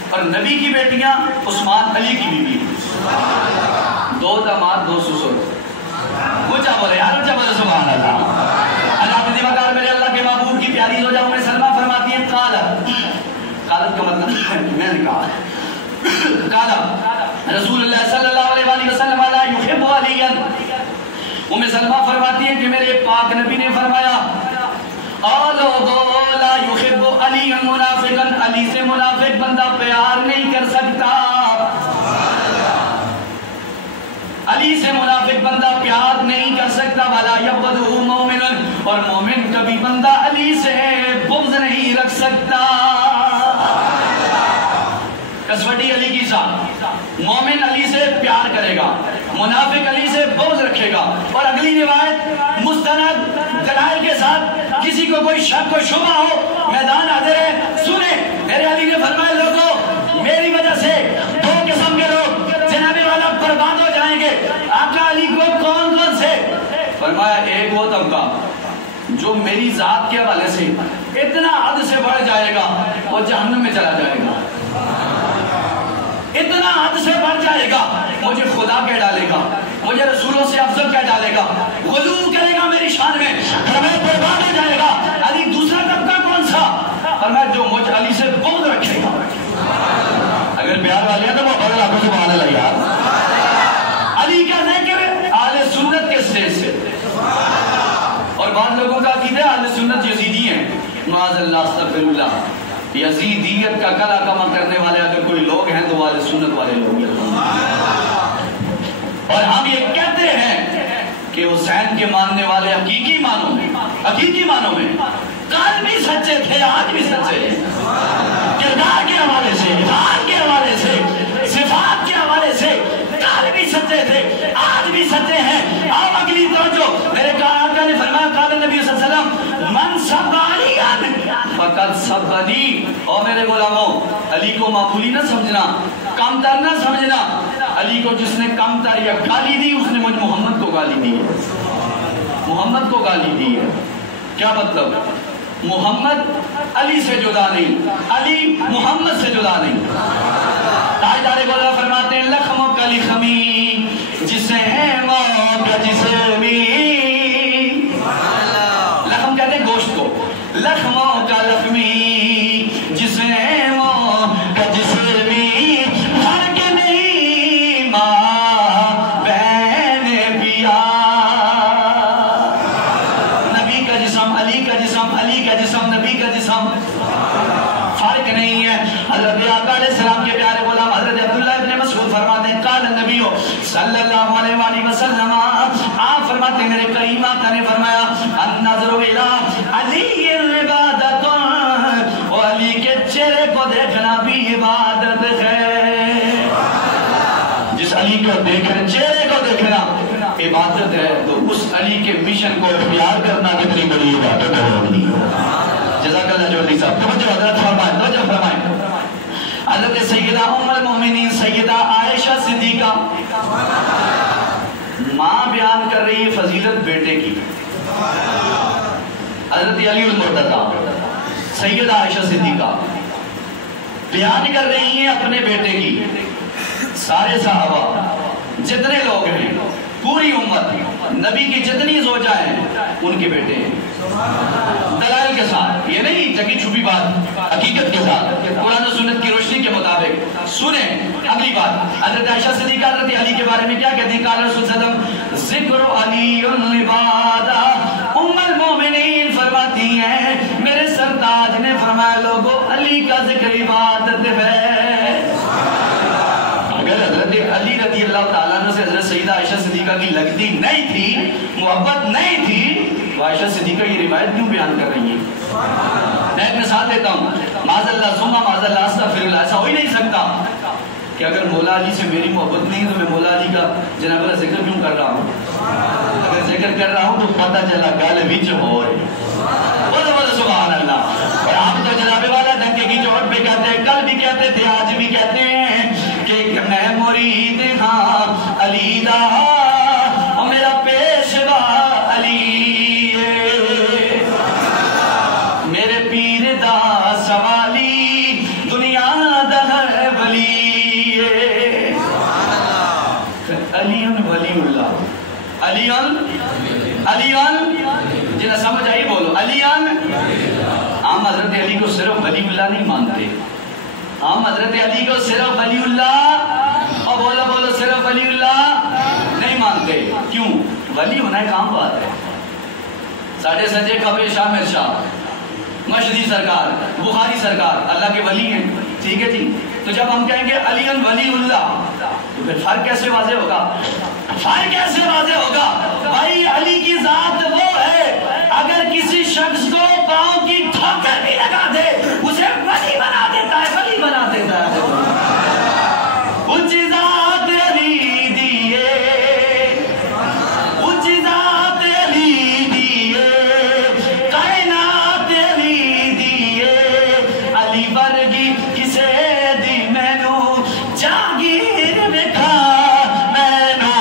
اور نبی کی بیٹیاں عثمان علی کی بیوی، دو داماد دو سسر. اونچا بولے یار، اونچا بولے سبحان اللہ. اللہ کے دیوار میرے اللہ کے محبوب کی پیاری زوجہ ام سلمہ فرماتی ہیں قالت کا مطلب میں نے کہا قال رسول اللہ صلی اللہ علیہ وآلہ وسلم لا يحب علیا. ام سلمہ فرماتی ہیں کہ میرے پاک نبی نے فرمایا لا يحب علی منافقا، علی سے منافق بندہ پیار نہیں کر سکتا، علی سے منافق بندہ پیار نہیں کر سکتا. ولا یبغض مومن، اور مومن کبھی بندہ علی سے بغض نہیں رکھ سکتا. کسوٹی علی کی ذات، مومن علی سے پیار کرے گا، منافق علی سے بغض رکھے گا. اور اگلی روایت مستند دلائل کے ساتھ، کسی کو کوئی شک و شبہ ہو میدان حاضر ہے. سنیں میرے علی نے فرمایا لوگوں میری وجہ سے دو قسم کے لوگ جناب والا برباد ہو جائیں گے. آقا علی کو کون کون سے؟ فرمایا ایک وہ طبقہ جو میری ذات کے حوالے سے اتنا حد سے بڑھ جائے گا وہ جہنم میں چلا جائے گا، اتنا حد سے بڑھ جائے گا مجھے خدا کہہ ڈالے گا، مجھے رسولوں سے افضل کہہ ڈالے گا، غلو کرے گا میری شان میں، ہمیں برباد ہو جائے گا. علی دوسرا طبقہ کون سا؟ فرمایا جو مجھ علی سے بغض رکھے گا. اگر پیار والے ہیں تو وہ بڑے لاکھوں سے بہانے لگے یار. علی کا ذکر اہل سنت کے سٹیج سے، اور بعض لوگوں کا عقیدہ اہل سنت یزیدی ہیں، معاذ اللہ استغفر اللہ. یزیدیت کا کلا کما کرنے والے اگر کوئی لوگ ہیں تو اہل سنت والے لوگ ہیں. اور ہم یہ کہتے ہیں کہ حسین کے ماننے والے حقیقی معنوں میں کل بھی سچے تھے، آج بھی سچے ہیں. کردار کے حوالے سے، افعال کے حوالے سے، صفات کے حوالے سے کل بھی سچے تھے، آج بھی سچے ہیں. آؤ اگلی توجہ، میرے آقا نے فرمایا قال نبی صلی اللہ علیہ وسلم من سب علیٰ فقط سب علی. اور میرے غلاموں علی کو معمولی نہ سمجھنا، کم تر نہ سمجھنا. علی کو جس نے کم تر یا گالی دی اس نے مجھ محمد کو گالی دی ہے، محمد کو گالی دی ہے. کیا مطلب؟ محمد علی سے جدا نہیں، علی محمد سے جدا نہیں. تاجدار گولا فرماتے ہیں لخموں کا لخمی جسے موقع جسمی، لخم کہتے ہیں گوشت کو، لخموں کا لخمی جسے موقع جسمی، فرق نہیں ماں بہن پیا. نبی کا جسم علی کا جسم، علی کا جسم نبی کا جسم، فرق نہیں ہے. حضرت آقا علیہ السلام کے پیارے غلام حضرت عبداللہ ابن مسعود فرماتے ہیں قال النبی صلی اللہ علیہ وآلہ وسلم، آپ فرماتے ہیں میرے کریم آقا نے فرمایا النظر الی علی عبادت، اور علی کے چہرے کو دیکھنا بھی عبادت ہے. جس علی کو دیکھنا، چہرے کو دیکھنا عبادت ہے، تو اس علی کے مشن کو اختیار کرنا کتنی بڑی عبادت ہے. جزاک اللہ جوہری صاحب. توجہ حضرت فرمائیں، توجہ فرمائیں. حضرت سیدہ ام المؤمنین سیدہ عائشہ صدیقہ ماں بیان کر رہی ہے فضیلت بیٹے کی. حضرت علی المرتضیٰ سیدہ عائشہ صدیقہ بیان کر رہی ہیں اپنے بیٹے کی. سارے صحابہ جتنے لوگ ہیں، پوری امت، نبی کی جتنی زوجہ ہیں ان کے بیٹے ہیں. دلائل کے ساتھ، یہ نہیں جگی چھپی بات، حقیقت کے ساتھ، قرآن و سنت کی روشنی کے مطابق. سنیں اگلی بات، حضرت عائشہ صدیقہ حضرت علی کے بارے میں کیا کہتی ہیں؟ قال رسول صلی اللہ علیہ وسلم ذکر علی عبادہ. ام المومنین فرماتی ہیں میرے سرتاج نے فرمایا لوگوں علی کا ذکر عبادت ہے. اگر حضرت علی رضی رضی اللہ تعالیٰ عنہ سے حضرت سیدہ عائشہ صدیقہ کی لگتی نہیں تھی، محبت نہیں تھی، تو عائشہ صدیقہ یہ روایت کیوں بیان کر رہی ہیں؟ میں ایک مثال دیتا ہوں، معاذ اللہ ثم معاذ اللہ استغفر اللہ، ایسا ہو ہی نہیں سکتا کہ اگر مولا علی سے میری محبت نہیں تو میں مولا علی کا جناب اللہ ذکر کیوں کر رہا ہوں؟ اگر ذکر کر رہا ہوں تو پتہ چلا گل وچ ہو رہی، بولو بولو سبحان اللہ۔ اور آپ تو جناب والا ڈنکے کی چوٹ پہ کہتے ہیں، کل بھی کہتے تھے آج بھی کہتے ہیں کہ میں مرید ہاں علی دا اور میرا پیشوا علی ہے، میرے پیر دا سوالی دنیا دا ہے ولی ہے، علی ولی اللہ، علی علی جنہیں سمجھ آئی بولو علی۔ ہم حضرت علی کو صرف ولی اللہ نہیں مانتے، ہم حضرت علی کو صرف ولی اللہ، اور بولو بولو صرف ولی اللہ نہیں مانتے۔ کیوں؟ ولی ہونا ایک عام بات ہے، ساڑھے سجے کبر شاہ میر شاہ مشدی سرکار بخاری سرکار اللہ کے ولی ہیں، ٹھیک ہے جی۔ تو جب ہم کہیں گے علی ولی اللہ تو پھر فرق کیسے واضح ہوگا؟ فرق کیسے واضح ہوگا؟ بھائی علی کی ذات وہ ہے اگر کسی شخص کو پاؤں کی ٹھوکر بھی لگا دے اسے ولی بنا دیتا ہے، ولی بنا دیتا ہے۔ اونچی ذات علی دیے، اونچی ذات علی دیے، کائنات علی دیے، علی ورگی کسے دی مینو جاگیر وکھا مینو،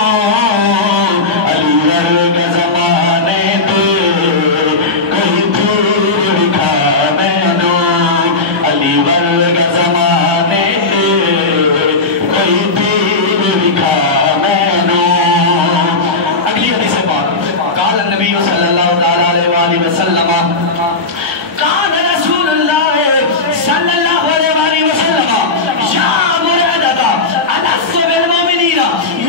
علی ورگ زمانے تے کوئی پھر وکھا مینو، علی ورگ زمانے تے کوئی پھر وکھا مینو۔ اگلی حدیث پاک، قال النبی صلی اللہ تعالیٰ علیہ وآلہ وسلم، قال رسول اللہ صلی اللہ علیہ وآلہ وسلم، یا مرادتا الست بالمؤمنین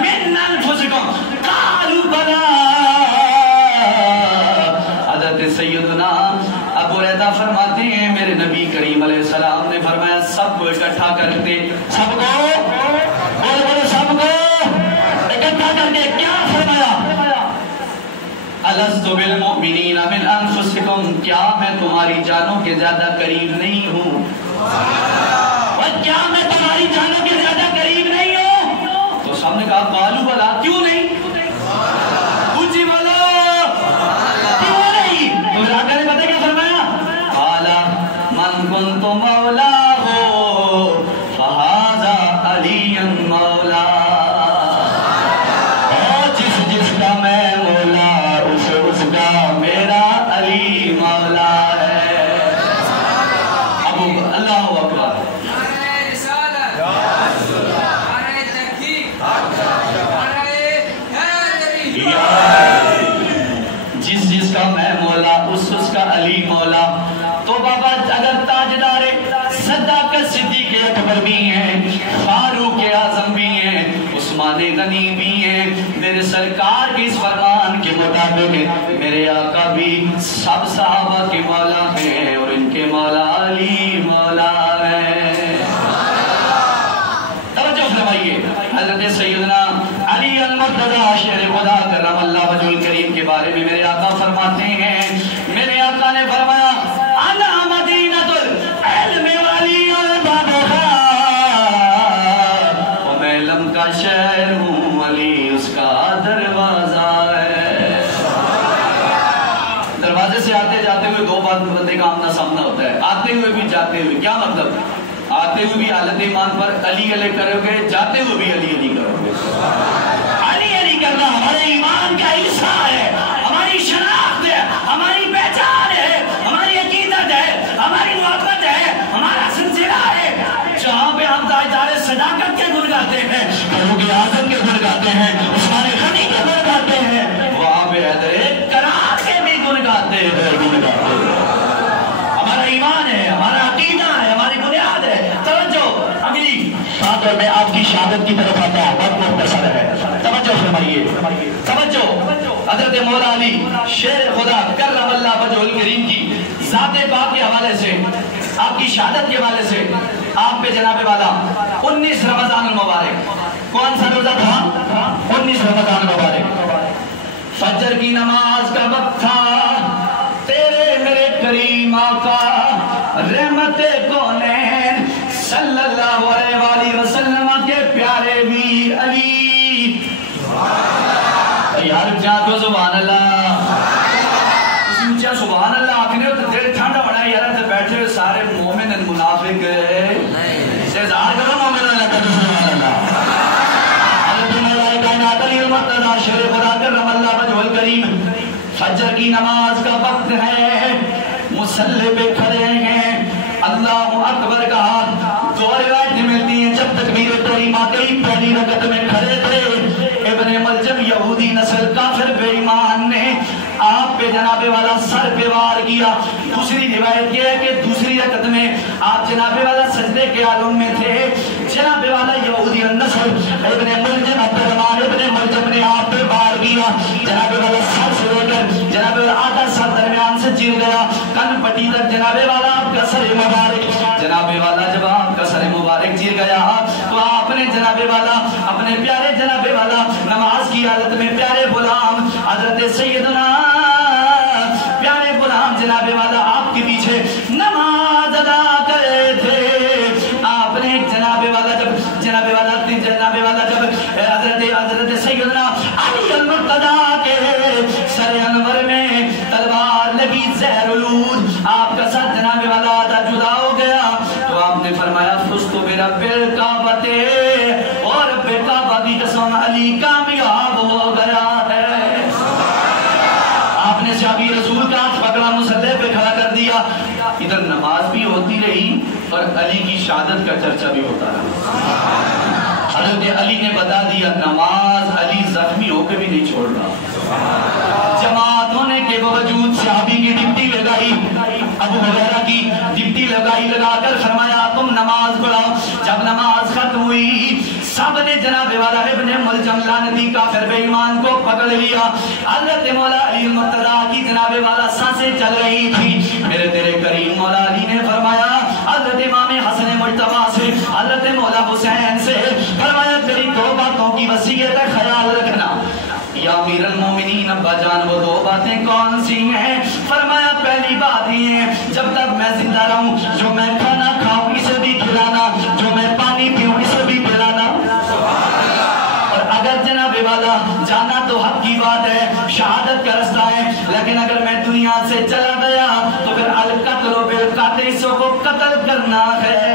من انفسکم، قالوا بلا۔ حضرت سیدنا ابو ریدہ فرماتے ہیں میرے نبی کریم علیہ السلام نے فرمایا سب کو اکٹھا کرتے، سب کو بولے بولے سب کو اکٹھا کر کے کیا فرمایا؟ الست بالمؤمنین من انفسکم، کیا میں تمہاری جانوں کے زیادہ قریب نہیں ہوں؟ اور کیا میں تمہاری جانوں کے زیادہ قریب نہیں ہوں؟ تو سب نے کہا قالوا بلا، کیوں نہیں؟ اونچی بولو کیوں نہیں؟ تو پھر آقا نے پتہ کیا فرمایا؟ قال من کنت مولاہ فہذا علی مولا، اور جس جس کا میں مولا اس کا میرا علی مولا ہے۔ ابو اللہ اکبر، جس جس کا میں مولا اس کا علی مولا۔ تو بابا اگر تاجدار صداقت صدیق اکبر بھی ہیں، فاروق اعظم بھی ہیں، عثمان غنی بھی ہیں، میرے سرکار کی اس فرمان کے مطابق میرے آقا بھی سب صحابہ کے مولا ہیں اور ان کے مولا علی مولا ہے۔ توجہ فرمائیے، حضرت سیدنا علی المرتضی شیر خدا کرم اللہ وجہ الکریم کے بارے میں میرے آقا فرماتے ہیں، میرے آقا نے فرمایا انا مدینۃ العلم وعلی البابھا، اور میں علم کا شہر ہوں، علی اس کا دروازہ ہے۔ دروازے سے آتے جاتے ہوئے دو بات بندے کا آمنا سامنا ہوتا ہے، آتے ہوئے بھی جاتے ہوئے، کیا مطلب؟ آتے ہوئے بھی حالت ایمان پر علی علی کرو گے، جاتے ہوئے بھی علی علی کرو گے۔ علی علی کرنا ہمارے ایمان کا حصہ ہے، ہماری شناخت ہے، ہماری پہچان ہے، ہماری عقیدت ہے، ہماری محبت ہے، ہمارا سلسلہ ہے۔ جہاں پہ ہم تاجدار صداقت کے گن گاتے ہیں، فاروق اعظم کے گن گاتے ہیں، عثمان غنی کے گن گاتے ہیں، وہاں پہ حیدر کرار کے بھی گن گاتے ہیں۔ ہمارا ایمان ہے، ہمارا عقیدہ ہے، ہماری بنیاد ہے۔ توجہ اگلی بات، اور میں آپ کی شہادت کی طرف آتا ہوں، بہت مختصر ہے، توجہ فرمائیے، توجہ۔ حضرت مولا علی شیر خدا کرم اللہ وجہ الکریم کی ذات پاک کے حوالے سے، آپ کی شہادت کے حوالے سے، آپ پہ جناب والا 19 رمضان المبارک کون سا روزہ تھا؟ رمضان مبارک فجر کی نماز کا وقت تھا، تیرے میرے کریم آقا رحمت کونین صلی اللہ علیہ وآلہ وسلم کے پیارے ویر علی، یار جہاں تو سبحان اللہ اونچا سبحان اللہ آکھنے تو دل ٹھنڈا بڑا ہے یار، تو بیٹھے ہوئے سارے مومن منافق سے اظہار کرو مومن اللہ کا سبحان اللہ۔ حضرت مولا کائنات علی المرتضی شیر خدا کرم اللہ وجہہ الکریم، فجر کی نماز کا وقت ہے، مصلی پہ کھڑے ہیں، اللہ اکبر کہا، دو روایتیں ملتی ہیں، جب تکبیر تحریمہ کئی پہلی رکعت میں کھڑے تھے، ابن ملجم یہودی نسل کافر بے ایمان نے آپ پہ جناب والا سر پہ وار کیا۔ دوسری روایت یہ ہے کہ دوسری رکعت میں آپ جناب والا سجدے کے عالم میں تھے، جناب والا یہودی نسل ابن ملجم عبدالرحمن ابن ملجم نے آپ پہ وار کیا، جناب والا سر سے لے کر جناب والا آدھا سر درمیان سے چیر گیا، کن پٹی تک جناب والا آپ کا سر مبارک، جناب والا جب آپ کا سر مبارک چیر گیا تو آپ نے جناب والا اپنے پیارے جناب والا نماز کی حالت میں پیارے غلام حضرت سیدنا پیارے غلام جناب والا آپ کے پیچھے نماز ادا کرے تھے، آپ نے جناب والا جب حضرت سیدنا علی المرتضی کے سر انور میں تلوار لگی زہر العود، آپ کا سر جناب والا آدھا جدا ہو گیا، تو آپ نے فرمایا فزت برب الکعبۃ، اور رب کعبہ کی قسم علی کامیاب ہو گیا ہے۔ آپ نے صحابی رسول کا ہاتھ پکڑا، مصلی پہ کھڑا کر دیا، ادھر نماز بھی ہوتی رہی اور علی کی شہادت کا چرچا بھی ہوتا رہا۔ حضرت علی نے بتا دیا نماز علی زخمی ہو کے بھی نہیں چھوڑ رہا، جماعت ہونے کے باوجود صحابی کی ڈپٹی لگائی، ابو ہریرہ کی ڈپٹی لگا کر فرمایا تم نماز پڑھاؤ۔ جب نماز ختم ہوئی سب نے جناب والا ابن ملجم لعنتی کافر بے ایمان کو پکڑ لیا، حضرت مولا علی المرتضی کی جناب والا سانسیں چل رہی تھی، میرے تیرے کریم مولا علی نے فرمایا حضرت امام حسن مجتبی سے حضرت مولا حسین سے فرمایا تیری دو باتوں کی وصیت خیال رکھنا، یا امیر المومنین ابا جان وہ دو باتیں کون سی ہیں؟ فرمایا پہلی بات یہ ہے جب تک میں زندہ رہوں جو میں کھانا کھاؤں اسے بھی کھلانا، جو میں پانی پیوں اسے بھی پلانا، اور اگر جناب والا جانا تو حق کی بات ہے، شہادت کا رستہ ہے، لیکن اگر میں دنیا سے چلا گیا تو پھر القتل بالقتل اس کو قتل کرنا ہے،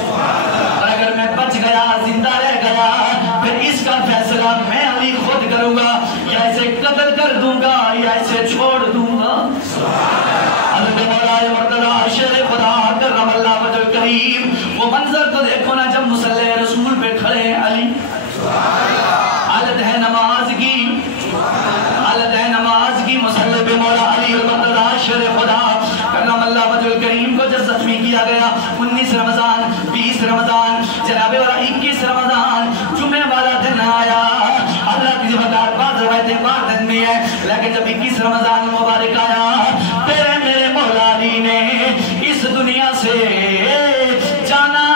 اور اگر میں بچ گیا زندہ رہ گیا پھر اس کا فیصلہ میں علی خود کروں گا، یا اسے قتل کر دوں گا یا اسے چھوڑ دوں گا۔ حضرت مولا مرتضی شیر خدا کرم اللہ وجہ الکریم، وہ منظر تو دیکھو نا جب مصلی رسول پہ کھڑے ہیں علی، حالت ہے نماز کی، حالت ہے نماز کی، مصلی پہ مولا علی المرتضی شیر خدا کرم اللہ وجہ الکریم کو جب زخمی کیا گیا، 19 رمضان 20 رمضان جناب والا 21 رمضان جمعہ والا دن آیا، اللہ کی بکار بعض روایتیں بعض دن میں ہے، لیکن جب 21 رمضان مبارک آیا تیرے میرے مولا علی نے اس دنیا سے جانا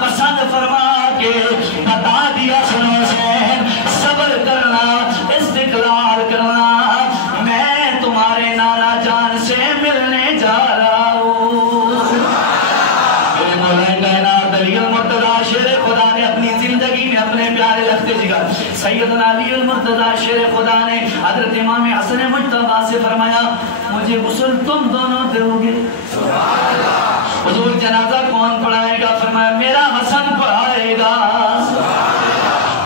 پسند فرما کے بتا دیا سنو حسین صبر کرنا استقلال کرنا، میں تمہارے نانا جان سے ملنے جا رہا ہوں۔ میرے مولا کائنات علی المرتضی شیر خدا نے اپنی زندگی میں اپنے پیارے لخت جگر سیدنا علی المرتضی شیر خدا نے حضرت امام حسن مجتبی سے فرمایا مجھے غسل تم دونوں دو گے؟ حضور جنازہ کون پڑھائے گا؟ فرمایا میرا حسن پڑھائے گا۔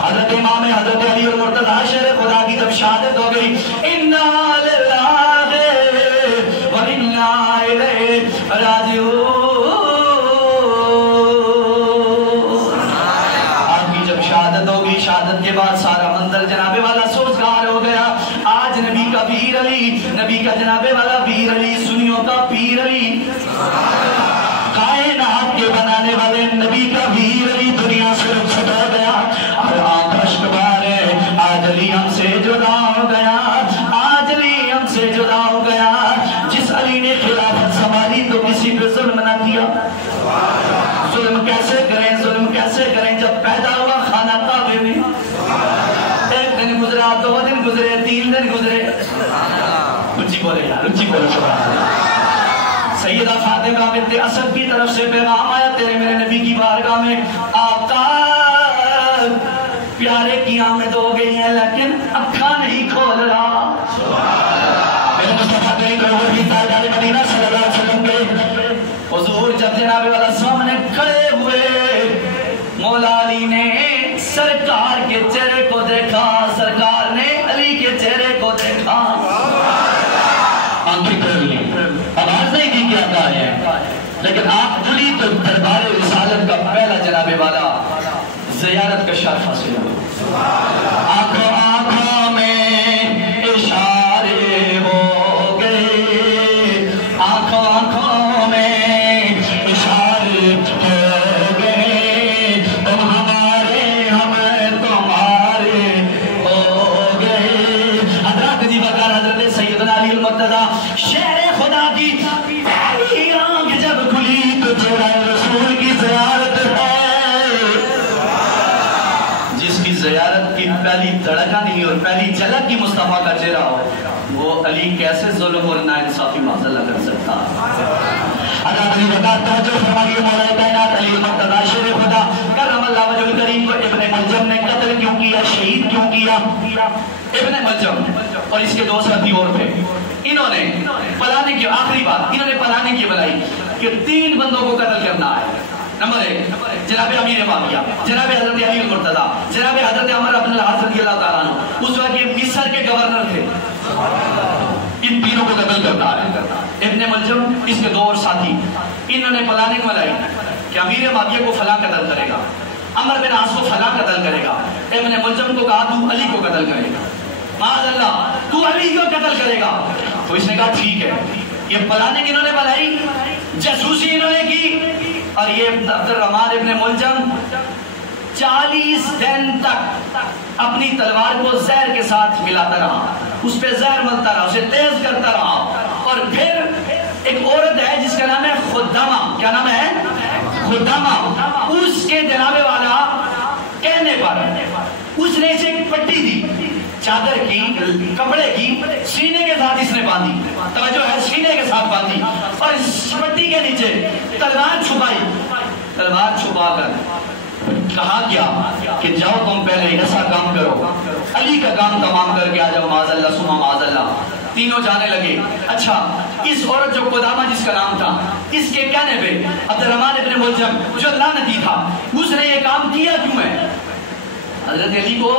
حضرت امام حضرت علی المرتضی شیر خدا کی جب شہادت ہو گئی، انا للہ و انا الیہ راجعون، آپ کی جب شہادت ہو گئی، شہادت کے بعد سارا منظر جناب والا سوزگار ہو گیا۔ آج نبی کا پیر علی، نبی کا جناب والا پیر علی، سنیوں کا پیر علی، کائنات کے بنانے والے نبی کا پیر علی دنیا سے رخصت ہو گیا، اور آنکھ اشک بارے آج علی ہم سے جدا ہو گیا، آج علی ہم سے جدا ہو گیا۔ جس علی نے خلافت سنبھالی تو کسی پہ ظلم نہ کیا، ظلم کیسے کریں، ظلم کیسے کریں؟ جب پیدا ہوا خانہ کعبے میں ایک دن گزرے؟ اچھی بولے یار، اچھی بولے سبحان اللہ۔ سیدہ فاطمہ بنت اسد کی طرف سے پیغام آیا تیرے میرے نبی کی بارگاہ میں، آقا پیارے کی آمد ہو گئی ہے لیکن اکھا نہیں کھول رہا۔ میرے مصطفیٰ کریم رحمت کی تاجدار مدینہ صلی اللہ علیہ وسلم کے حضور جب جناب والا سامنے کھڑے ہوئے، مولا علی نے سرکار کے چہرے کو دیکھا، سرکار نے علی کے چہرے کو دیکھا، آنکھیں کھول لی، آواز نہیں دی کیا کہا ہے، لیکن آپ کھلی تو دربار رسالت کا پہلا جناب والا زیارت کا شرف حاصل ہوا۔ آنکھوں آنکھوں میں اشارے ہو گئے، آنکھوں آنکھوں میں اشارے ہو گئے، تم ہمارے ہم تمہارے ہو گئے۔ حضرت جی وقار حضرت سیدنا علی المرتضی شہر خدا کی پہلی آنکھ جب کھلی تو چہرہ رسول کی زیارت ہے، زیارت کی پہلی دھڑکن ہی اور پہلی جھلک کی مصطفیٰ کا چہرہ ہو، وہ علی کیسے ظلم اور ناانصافی معذلہ کر سکتا؟ حضرت علی وقار توجہ فرمائیے، مولا کائنات علی المرتضی شیر خدا کرم اللہ وجہ الکریم کو ابن ملجم نے قتل کیوں کیا، شہید کیوں کیا؟ ابن ملجم اور اس کے دو ساتھی اور تھے، انہوں نے پلانے کی آخری بات انہوں نے پلانے کی بنائی کہ 3 بندوں کو قتل کرنا ہے۔ نمبر 1 جناب امیر معاویہ، جناب حضرت علی المرتضی، جناب حضرت عمر بن العاص رضی اللہ تعالیٰ عنہ، اس وقت یہ مصر کے گورنر تھے، ان تینوں کو قتل کرنا ہے۔ ابن ملجم اس کے 2 اور ساتھی، انہوں نے پلاننگ بنائی کہ امیر معاویہ کو فلاں قتل کرے گا، عمر بن العاص کو فلاں قتل کرے گا، ابن ملجم کو کہا تو علی کو قتل کرے گا، معاذ اللہ تو علی کو قتل کرے گا۔ تو اس نے کہا ٹھیک ہے، یہ پلاننگ انہوں نے بنائی، جاسوسی انہوں نے کی، اور یہ عبد الرحمن ابن ملجم 40 دن تک اپنی تلوار کو زہر کے ساتھ ملاتا رہا، اس پہ زہر ملتا رہا، اسے تیز کرتا رہا، اور پھر ایک عورت ہے جس کا نام ہے خدامہ، کیا نام ہے؟ خدامہ، اس کے جناب والا کہنے پر اس نے اسے ایک پٹی دی چادر کی، کپڑے کی، سینے کے ساتھ اس نے باندھی، توجہ ہے سینے کے ساتھ باندھی، اور اس پٹی کے نیچے تلوار چھپائی، تلوار چھپا کر کہا کیا کہ جاؤ تم پہلے ایسا کام کرو، علی کا کام تمام کر کے آ جاؤ، معاذ اللہ سما معاذ اللہ۔ تینوں جانے لگے۔ اچھا اس عورت جو قدامہ جس کا نام تھا، اس کے کہنے پہ عبد الرحمن ابن ملجم جو لعنتی تھا، اس نے یہ کام کیا کیوں ہے؟ حضرت علی کو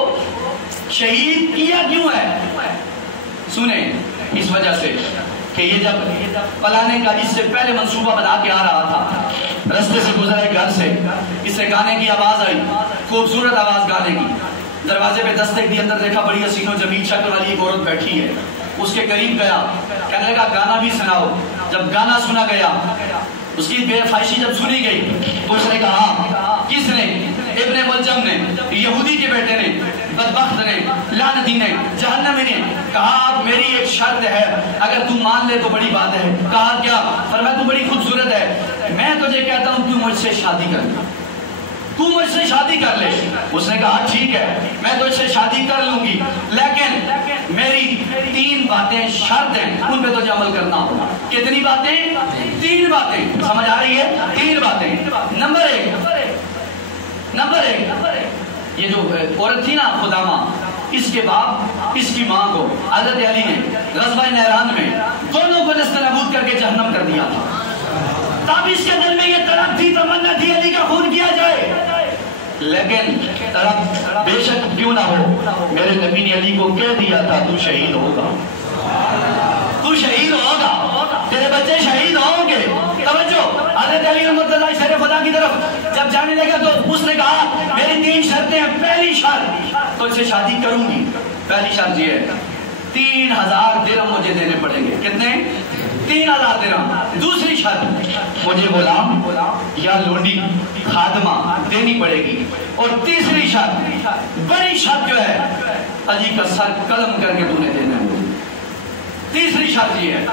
شہید کیا کیوں ہے؟ سنیں، اس وجہ سے کہ یہ جب پلانے کا اس سے پہلے منصوبہ بنا کے آ رہا تھا، رستے سے گزرے گھر سے، اسے گانے کی آواز آئی، خوبصورت آواز گانے کی، دروازے پہ دستک دی، اندر دیکھا بڑی حسین و جمیل شکل والی ایک عورت بیٹھی ہے، اس کے قریب گیا، کہنے لگا گانا بھی سناؤ۔ جب گانا سنا گیا، اس کی بے فائشی جب سنی گئی تو اس نے کہا، کس نے؟ ابن ملجم نے، یہودی کے بیٹے نے، بدبخت نے، لعنتی نے، جہنمی نے کہا اب میری ایک شرط ہے، اگر تو مان لے تو بڑی بات ہے۔ کہا کیا؟ فرمایا تو بڑی خوبصورت ہے، میں تجھے کہتا ہوں تو مجھ سے شادی کر لے، تو مجھ سے شادی کر لے۔ اس نے کہا ٹھیک ہے میں تجھ سے شادی کر لوں گی، لیکن میری 3 باتیں شرط ہیں، ان پہ تجھے عمل کرنا ہوگا۔ کتنی باتیں؟ 3 باتیں، سمجھ آ رہی ہے؟ 3 باتیں۔ نمبر 1 یہ جو عورت تھی نا خدامہ، اس کے باپ اس کی ماں کو حضرت علی نے غزوہ نہران میں دونوں کو نست نابود کر کے جہنم کر دیا تھا۔ تب اس کے دل میں یہ طلب تھی، تمنا تھی علی کا خون کیا جائے، لیکن طلب بے شک کیوں نہ ہو، میرے نبی نے علی کو کہہ دیا تھا تو شہید ہوگا، تو شہید ہوگا، تیرے بچے شہید ہوں گے۔ توجہ، حضرت علی رحمۃ اللہ شیر خدا کی طرف جب جانے لگا تو اس نے کہا میری 3 شرطیں ہیں، پہلی شرط تو اس سے شادی کروں گی، پہلی شرط یہ ہے 3000 درہم مجھے دینے پڑیں گے۔ کتنے؟ 3000 درہم۔ دوسری شرط مجھے غلام یا لونڈی خادمہ دینی پڑے گی، اور تیسری شرط بڑی شرط جو ہے علی کا سر قلم کر کے تو نے دینا ہے۔ تیسری شرط یہ ہے،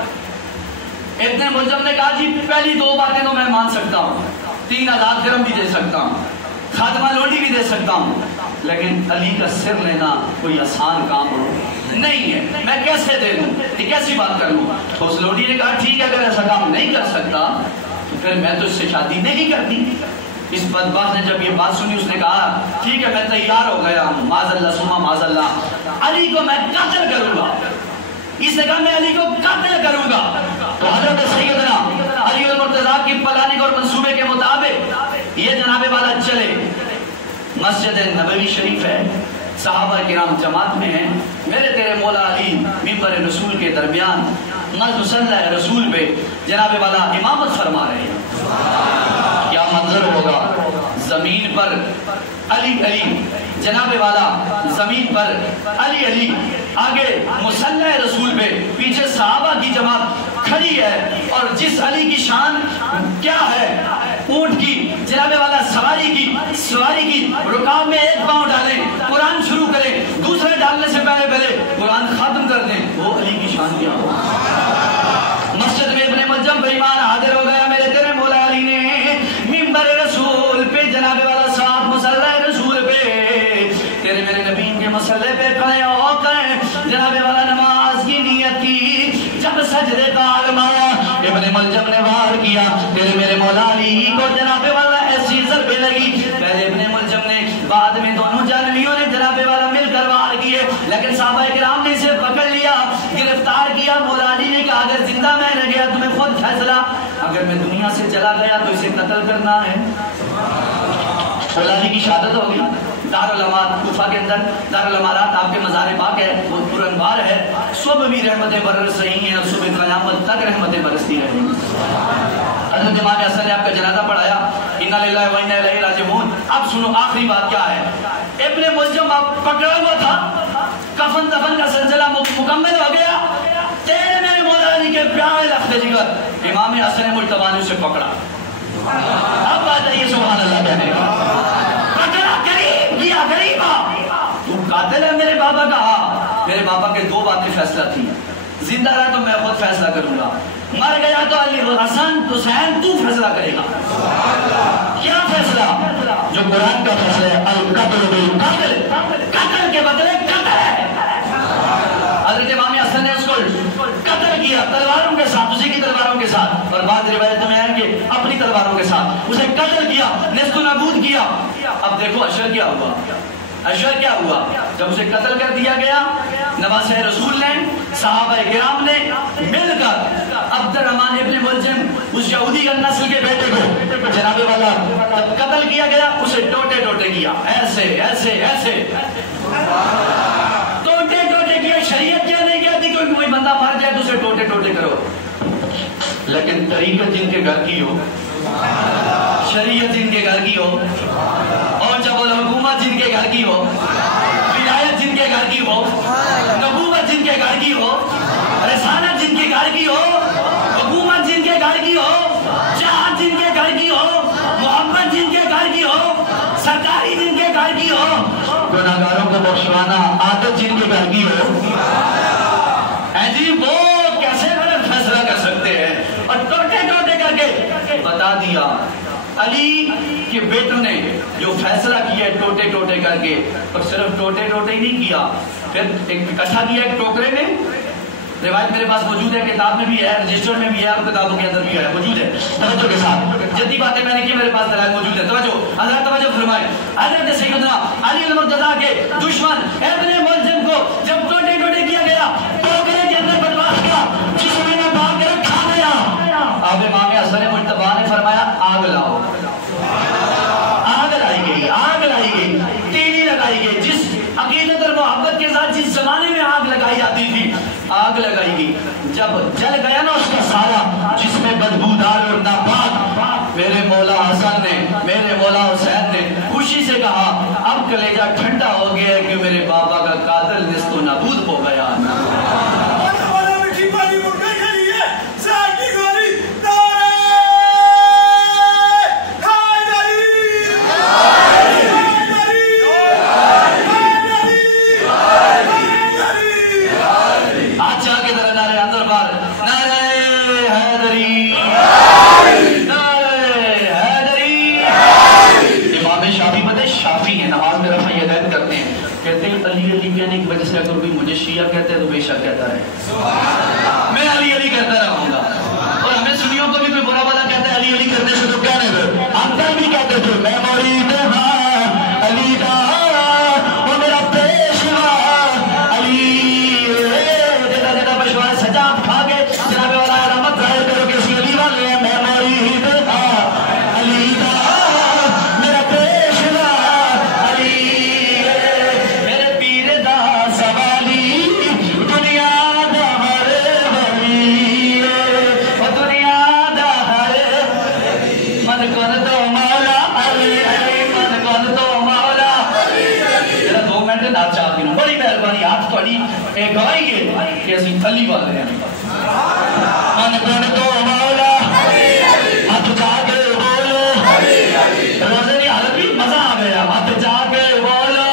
ابن ملجم نے کہا جی پہلی 2 باتیں تو میں مان سکتا ہوں، 3000 درہم بھی دے سکتا ہوں، خادمہ لوٹی بھی دے سکتا ہوں، لیکن علی کا سر لینا کوئی آسان کام نہیں ہے، میں کیسے دے دوں، یہ کیسی بات کر لوں؟ تو اس لوٹی نے کہا ٹھیک ہے، اگر ایسا کام نہیں کر سکتا تو پھر میں تو اس سے شادی نہیں کرتی۔ اس بدبخت نے جب یہ بات سنی اس نے کہا ٹھیک ہے میں تیار ہو گیا ہوں، معاذ اللہ ثم معاذ اللہ، علی کو میں قتل کروں گا۔ اس نے کہا میں علی کو قتل کروں گا۔ تو حضرت سیدنا علی المرتضیٰ کی پلاننگ اور منصوبے کے مطابق یہ جناب والا چلے، مسجد نبوی شریف ہے، صحابہ کرام جماعت میں ہیں، میرے تیرے مولا علی ممبر رسول کے درمیان مصلی رسول پہ جناب والا امامت فرما رہے ہیں۔ کیا منظر ہوگا، زمین پر علی علی، جناب والا زمین پر علی علی، آگے مصلی رسول پہ، پیچھے صحابہ کی جماعت کھڑی ہے، اور جس علی کی شان کیا ہے، اونٹ کی جناب والا سواری کی رکاب میں ایک پاؤں ڈالیں، قرآن شروع کریں، دوسرے ڈالنے سے پہلے قرآن ختم کر دیں، وہ علی کی شان کیا ہو۔ مسجد میں ابن ملجم بےمان حاضر ہو گیا، میرے تیرے مولا علی نے ممبر رسول پہ جناب والا صاحب مصلی رسول پہ تیرے میرے نبی کے مسئلے پہ کھڑے ہو کر جناب والا نماز کی نیت کی، جب سجدے کا عالمایا ابن ملجم نے وار کیا، تیرے میرے مولا علی کو جناب والا ایسی ضربے لگی، پہلے ابن ملجم نے، بعد میں دونوں جانویوں نے جناب والا مل کر وار کیے، لیکن صحابہ کرام نے اسے پکڑ لیا، گرفتار کیا۔ مولا علی نے کہا اگر زندہ میں رہ گیا تمہیں خود فیصلہ، اگر میں دنیا سے چلا گیا تو اسے قتل کرنا ہے۔ مولا علی کی شہادت ہو گئی۔ دارالامات کوفہ کے اندر، دارالامارات آپ کے مزار پاک ہے، وہ پرانوار ہے، صبح بھی رحمتیں برس رہی ہیں اور صبح قیامت تک رحمتیں برستی رہیں گی۔ حضرت امام حسن نے آپ کا جنازہ پڑھایا، انا للہ و انا الیہ راجعون۔ اب سنو آخری بات کیا ہے، ابن ملجم پکڑا ہوا تھا، کفن دفن کا سلسلہ مکمل ہو گیا، تیرے میرے مولا علی کے پیارے لفظ جگر امام حسن مجتبی نے اسے پکڑا۔ اب بات آئیے سبحان اللہ کہنے کا، پکڑا قریب کیا، قریبا تو قاتل ہے میرے بابا کا؟ ہاں، میرے بابا کے دو باتیں فیصلہ تھی، زندہ رہا تو میں خود فیصلہ کروں گا، مر گیا تو علی حسن حسین تو فیصلہ کرے گا۔ کیا فیصلہ؟ جو قرآن کا فیصلہ ہے، القتل بالقتل، قتل کے بدلے قتل ہے۔ حضرت امام حسن نے اس کو قتل کیا تلواروں کے ساتھ، اسی کی تلواروں کے ساتھ، اور بعض روایتوں میں ہے کہ اپنی تلواروں کے ساتھ اسے قتل کیا، نیست و نابود کیا۔ اب دیکھو اشر کیا ہوا، اشر کیا ہوا، جب اسے قتل کر دیا گیا، نواسہ رسول نے، صحابہ کرام نے مل کر عبد الرحمن ابن ملجم اس یہودی نسل کے بیٹے کو جناب والا قتل کیا گیا، اسے ٹوٹے ٹوٹے کیا، ایسے ایسے ایسے ٹوٹے ٹوٹے کیا۔ شریعت کیا نہیں کہتی کہ کوئی بندہ مر جائے تو اسے ٹوٹے ٹوٹے کرو، لیکن طریقت جن کے گھر کی ہو، شریعت جن کے گھر کی ہو، اور جب حکومت جن کے گھر کی ہو، ولایت جن کے گھر کی ہو، نبوت جن کے گھر کی ہو، رسالت جن کے گھر کی ہو، حکومت جن کے گھر کی ہو، جہاد جن کے گھر کی ہو، محبت جن کے گھر کی ہو، سرکاری جن کے گھر کی ہو، گناہگاروں کو بخشوانا عادت جن کے گھر کی ہو، وہ کیسے غلط فیصلہ کر سکتے ہیں؟ اور ٹوٹے ٹوٹے کر کے بتا دیا علی کے بیٹوں نے جو فیصلہ کیا ٹوٹے ٹوٹے کر کے، اور صرف ٹوٹے ٹوٹے ہی نہیں کیا، پھر ایک اکٹھا کیا ایک ٹوکرے میں، روایت میرے پاس موجود ہے، کتاب میں بھی ہے، رجسٹر میں بھی ہے، اور کتابوں کے اندر بھی ہے، موجود ہے، توجہ کے ساتھ جتنی باتیں میں نے کی میرے پاس دلائل موجود ہے، توجہ حضرت توجہ فرمائیں۔ حضرت سیدنا علی المرتضیٰ کے دشمن ابن ملجم کو جب ٹوٹے ٹوٹے کیا گیا، ٹوکرے کے اندر بدماش کا جس میں نہ باغ کر کھا گیا، اب امام حسن مجتبی نے فرمایا آگ لاؤ، آگ لائی گئی، آگ لائی گئی، تیلی لگائی گئی، جس عقیدت اور محبت کے ساتھ جس زمانے میں آگ لگائی جاتی تھی، آگ لگائی گئی، جب جل گیا نا اس کا سارا جس میں بدبودار اور ناپاک، میرے مولا حسن نے، میرے مولا حسین نے خوشی سے کہا اب کلیجہ ٹھنڈا ہو گیا ہے کہ میرے بابا کا قاتل نیست و نابود ہو گیا۔ علی علی کہنے کی وجہ سے اگر کوئی مجھے شیعہ کہتے ہیں تو بے شک کہتا ہے، میں علی علی کہتا رہوں گا، اور ہمیں سنیوں کو بھی کوئی برا بلا کہتا ہے علی علی کرنے سے تو کہنے دے، ہم کل بھی کہتے تھے میں مرید ہاں علی کا وہ میرا پیشوا علی، جگہ جگہ پشوا سجاد کھا کے جناب والا علامت ظاہر کرو کہ اسی علی والے ہیں، میں مرید ہاں علی کا میرا پیشوا علی، میرے پیر دا سوالی دنیا دا ہر ولی، وہ دنیا دا ہر من کن تو مولا علی علی، من کن تو مولا میرا 2 منٹ نات چاہ گی بڑی مہربانی ہاتھ تھوڑی گوائی ہے کہ اسی علی والے ہیں، من کن تو مولا ہاتھ چاہ کے بولو روزے کی حالت بھی مزہ آ گیا، ہاتھ چاہ کے بولو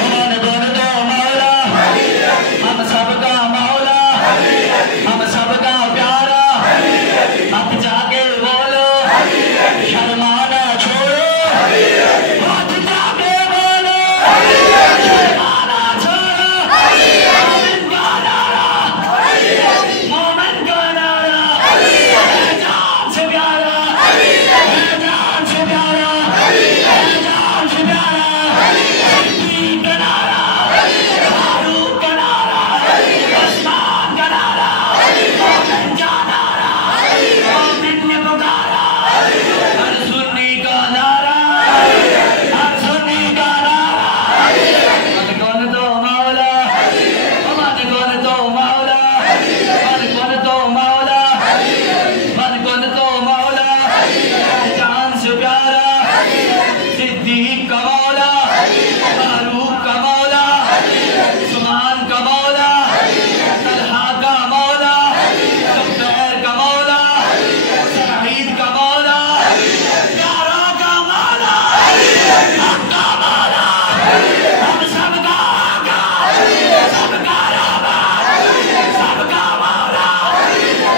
من کن تو مولا، ہم سب کا مولا، ہم سب کا پیارا، ہاتھ چاہ کے بولو شرمانا چھوڑو، ہاتھ چاہ کے بولو شرمانا چھوڑو، مومن کا نعرہ، مومن کا نعرہ، جان سے پیارا، جان سے پیارا، جان سے پیارا، صدیق کا نعرہ، فاروق کا نعرہ، عثمان کا نعرہ، مومن کا نعرہ، مومن نے پکارا، ہر سنی کا نعرہ، ہر سنی کا نعرہ، من کن تو مولا، من کن تو مولا، من کن تو مولا، من کن تو مولا، جان سے پیارا، صدیق کا مولا، فاروق کا مولا، عثمان کا مولا، طلحہ کا مولا، زبیر کا مولا، سعید کا مولا، پیارا کا مولا، حق کا مولا، ہم سب کا آقا، سب کا رابع، سب کا مولا،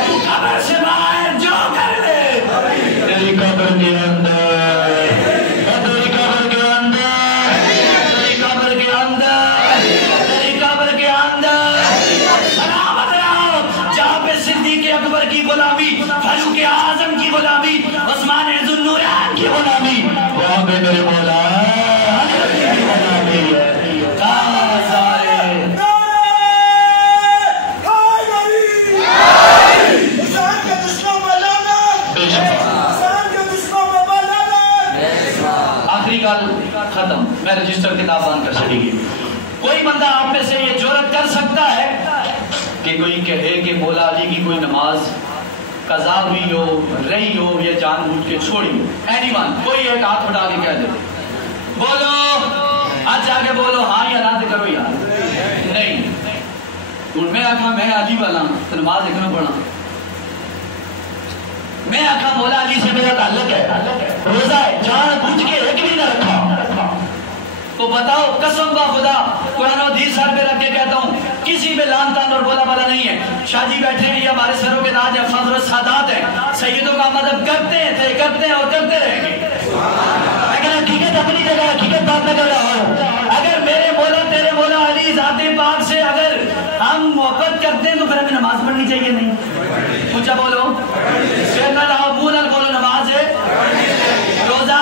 تو قبر سے باہر جو کر لے تیری قبر کے اندر، تیری قبر کے اندر، تیری قبر کے اندر، تیری قبر کے اندر سلامت رہو، جہاں پہ صدیق اکبر کی غلامی، فاروق اعظم کی غلامی، عثمان ذو النورین کی غلامی، وہاں پہ میرے مولا علی کی غلامی ہے، کہاں سارے آخری گل ختم، میں رجسٹر کتاب بند کر سکے گی، کوئی بندہ آپ میں سے یہ جرات کر سکتا ہے کہ کوئی کہے کہ مولا علی کی کوئی نماز قضا ہوئی ہو، رہی ہو یا جان بوجھ کے چھوڑی ہو، اینی ون، کوئی ایک ہاتھ اٹھا کے کہہ دے بولو، آج جا کے بولو ہاں یا نہ کرو یار، نہیں ان میں آکھا میں علی والا تو نماز ایک نہ پڑھا، میں آکھا مولا علی سے میرا تعلق ہے، روزہ ہے جان بوجھ کے ایک بھی نہ رکھا، تو بتاؤ قسم با خدا قرآن و حدیث سر پہ رکھ کے کہتا ہوں کسی پہ لان تان اور بولا بالا نہیں ہے، شاہ جی بیٹھے ہیں یہ ہمارے سروں کے تاج افضل السادات ہیں، سیدوں کا مذہب کرتے ہیں اور کرتے رہیں گے، اگر حقیقت اپنی جگہ حقیقت بات نہ کر رہا ہوں، اگر میرے مولا تیرے مولا علی ذات پاک سے اگر ہم محبت کرتے ہیں تو پھر ہمیں نماز پڑھنی چاہیے نہیں، اونچا بولو، سر نہ لاؤ منہ نہ بولو، نماز ہے، روزہ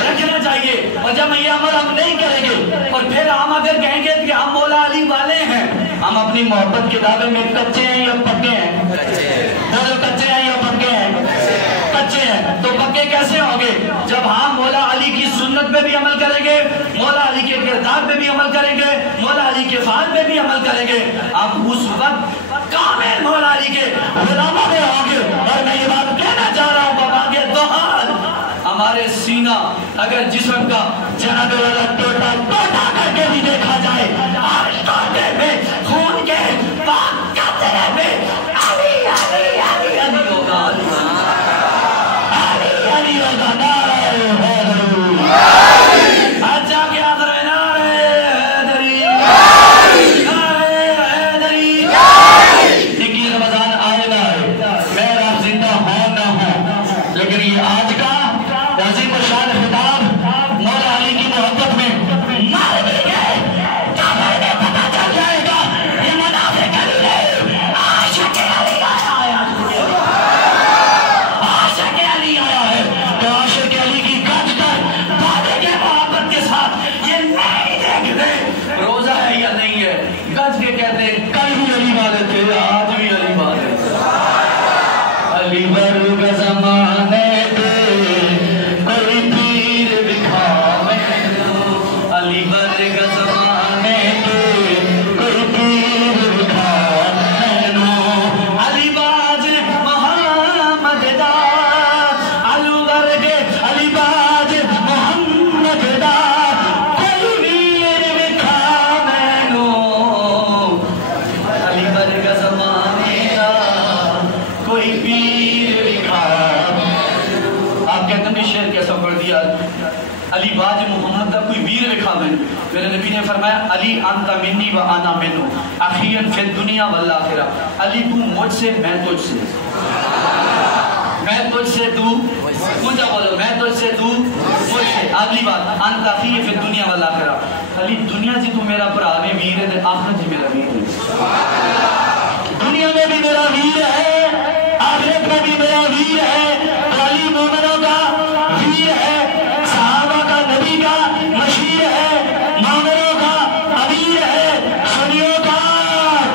رکھنا چاہیے، اور جب یہ عمل ہم نہیں کریں گے اور پھر ہم اگر کہیں گے کہ ہم مولا علی والے ہیں، ہم اپنی محبت کے دعوے میں کچے ہیں یا پکے ہیں؟ بولو کچے ہیں یا پکے ہیں؟ کچے ہیں تو پکے کیسے ہوں گے؟ جب ہم مولا علی کی سنت پہ بھی عمل کریں گے، مولا علی کے کردار پہ بھی عمل کریں گے، مولا علی کے فعال پہ بھی عمل کریں گے، اب اس وقت کامل مولا علی کے غلاموں میں ہوں گے، اور میں یہ بات کہنا چاہ رہا ہوں بابا کے دو ہاتھ ہمارے سینہ اگر جسم کا جناب والا ٹوٹا کر کے بھی دیکھا جائے، آج ٹوٹے میں خون کے پاک قطرے میں علی علی علی علی ہوگا، علی علی ہوگا، نعرہ حیدری، آج جا کے آدھر ہے نعرہ حیدری، نعرہ حیدری، دیکھیے رمضان آئے گا ہے، میں آپ زندہ ہوں نہ ہوں، لیکن یہ آج کا عظیم الشان خطاب چھوڑ دیا. علی باج محمد کا کوئی ویر لکھا میں. میرے نبی نے فرمایا علی انت منی و انا منو اخیرا فی الدنیا والآخرہ. علی تو مجھ سے میں تجھ سے, میں تجھ سے تو مجھے بولو, میں تجھ سے تو مجھ سے. اگلی بات انت اخی فی الدنیا والآخرہ. علی دنیا جی تو میرا برا ہے ویر ہے, آخرت جی میرا ویر ہے. دنیا میں بھی میرا ویر ہے, آخرت میں بھی میرا ویر ہے. علی مومنوں کا ویر ہے, صحابہ کا نبی کا مشیر ہے, مومنوں کا امیر ہے, سنیوں کا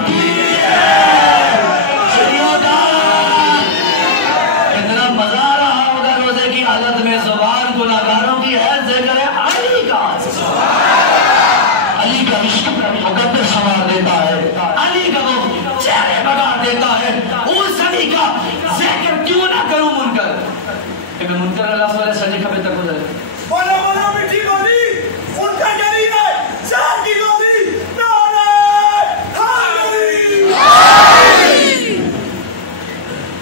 پیر ہے, سنیوں کا. اتنا مزہ آ رہا ہوگا روزے کی حالت میں زبان گناہگاروں کی ہے ذکر ہے علی کا. علی کا عشق مقدر سنوار دیتا ہے, علی کا وہ چہرے بگاڑ دیتا ہے. اس علی کا ذکر کیوں نہ کروں منکر, کہ میں منکر اللہ صلی اللہ علیہ سجے کھبے تک ہو جائے. مولا مولا مٹھی گولی ان کا جلیل ہے, شاہ کی گولی نعرہ حیدری.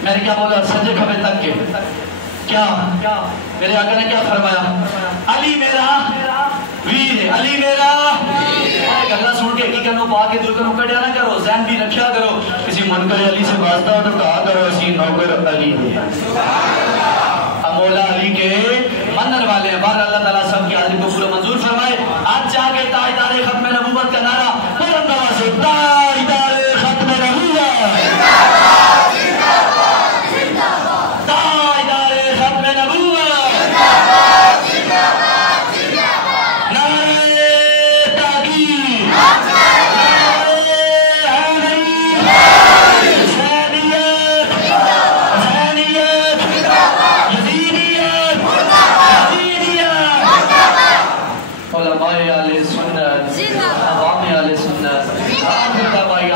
میں نے کیا بولا سجے کھبے تک کے, کیا میرے آقا نے کیا فرمایا, علی میرا ویر ہے, علی میرا. اللہ سن کے کی کرنو پا کے دل کرنو کٹیا نہ کرو, ذہن بھی رکھیا کرو. کسی منکر علی سے واسطہ ہو تو کہا کرو اسی نوکر علی ہے. اب مولا علی کے منن والے ہیں. بار اللہ تعالیٰ سب کی حاضری کو پورا منظور فرمائے. آج جا کے تاجدار ختم نبوت کا نعرہ بلند آواز سے, تاجدار ختم نبوت, تاجدار ختم نبوت, نعرہ تحقیق, نعرہ حیدری, حسینیت, حسینیت, یزیدیت, علماء اہل سنت, عوام اہل سنت, آخر دعوی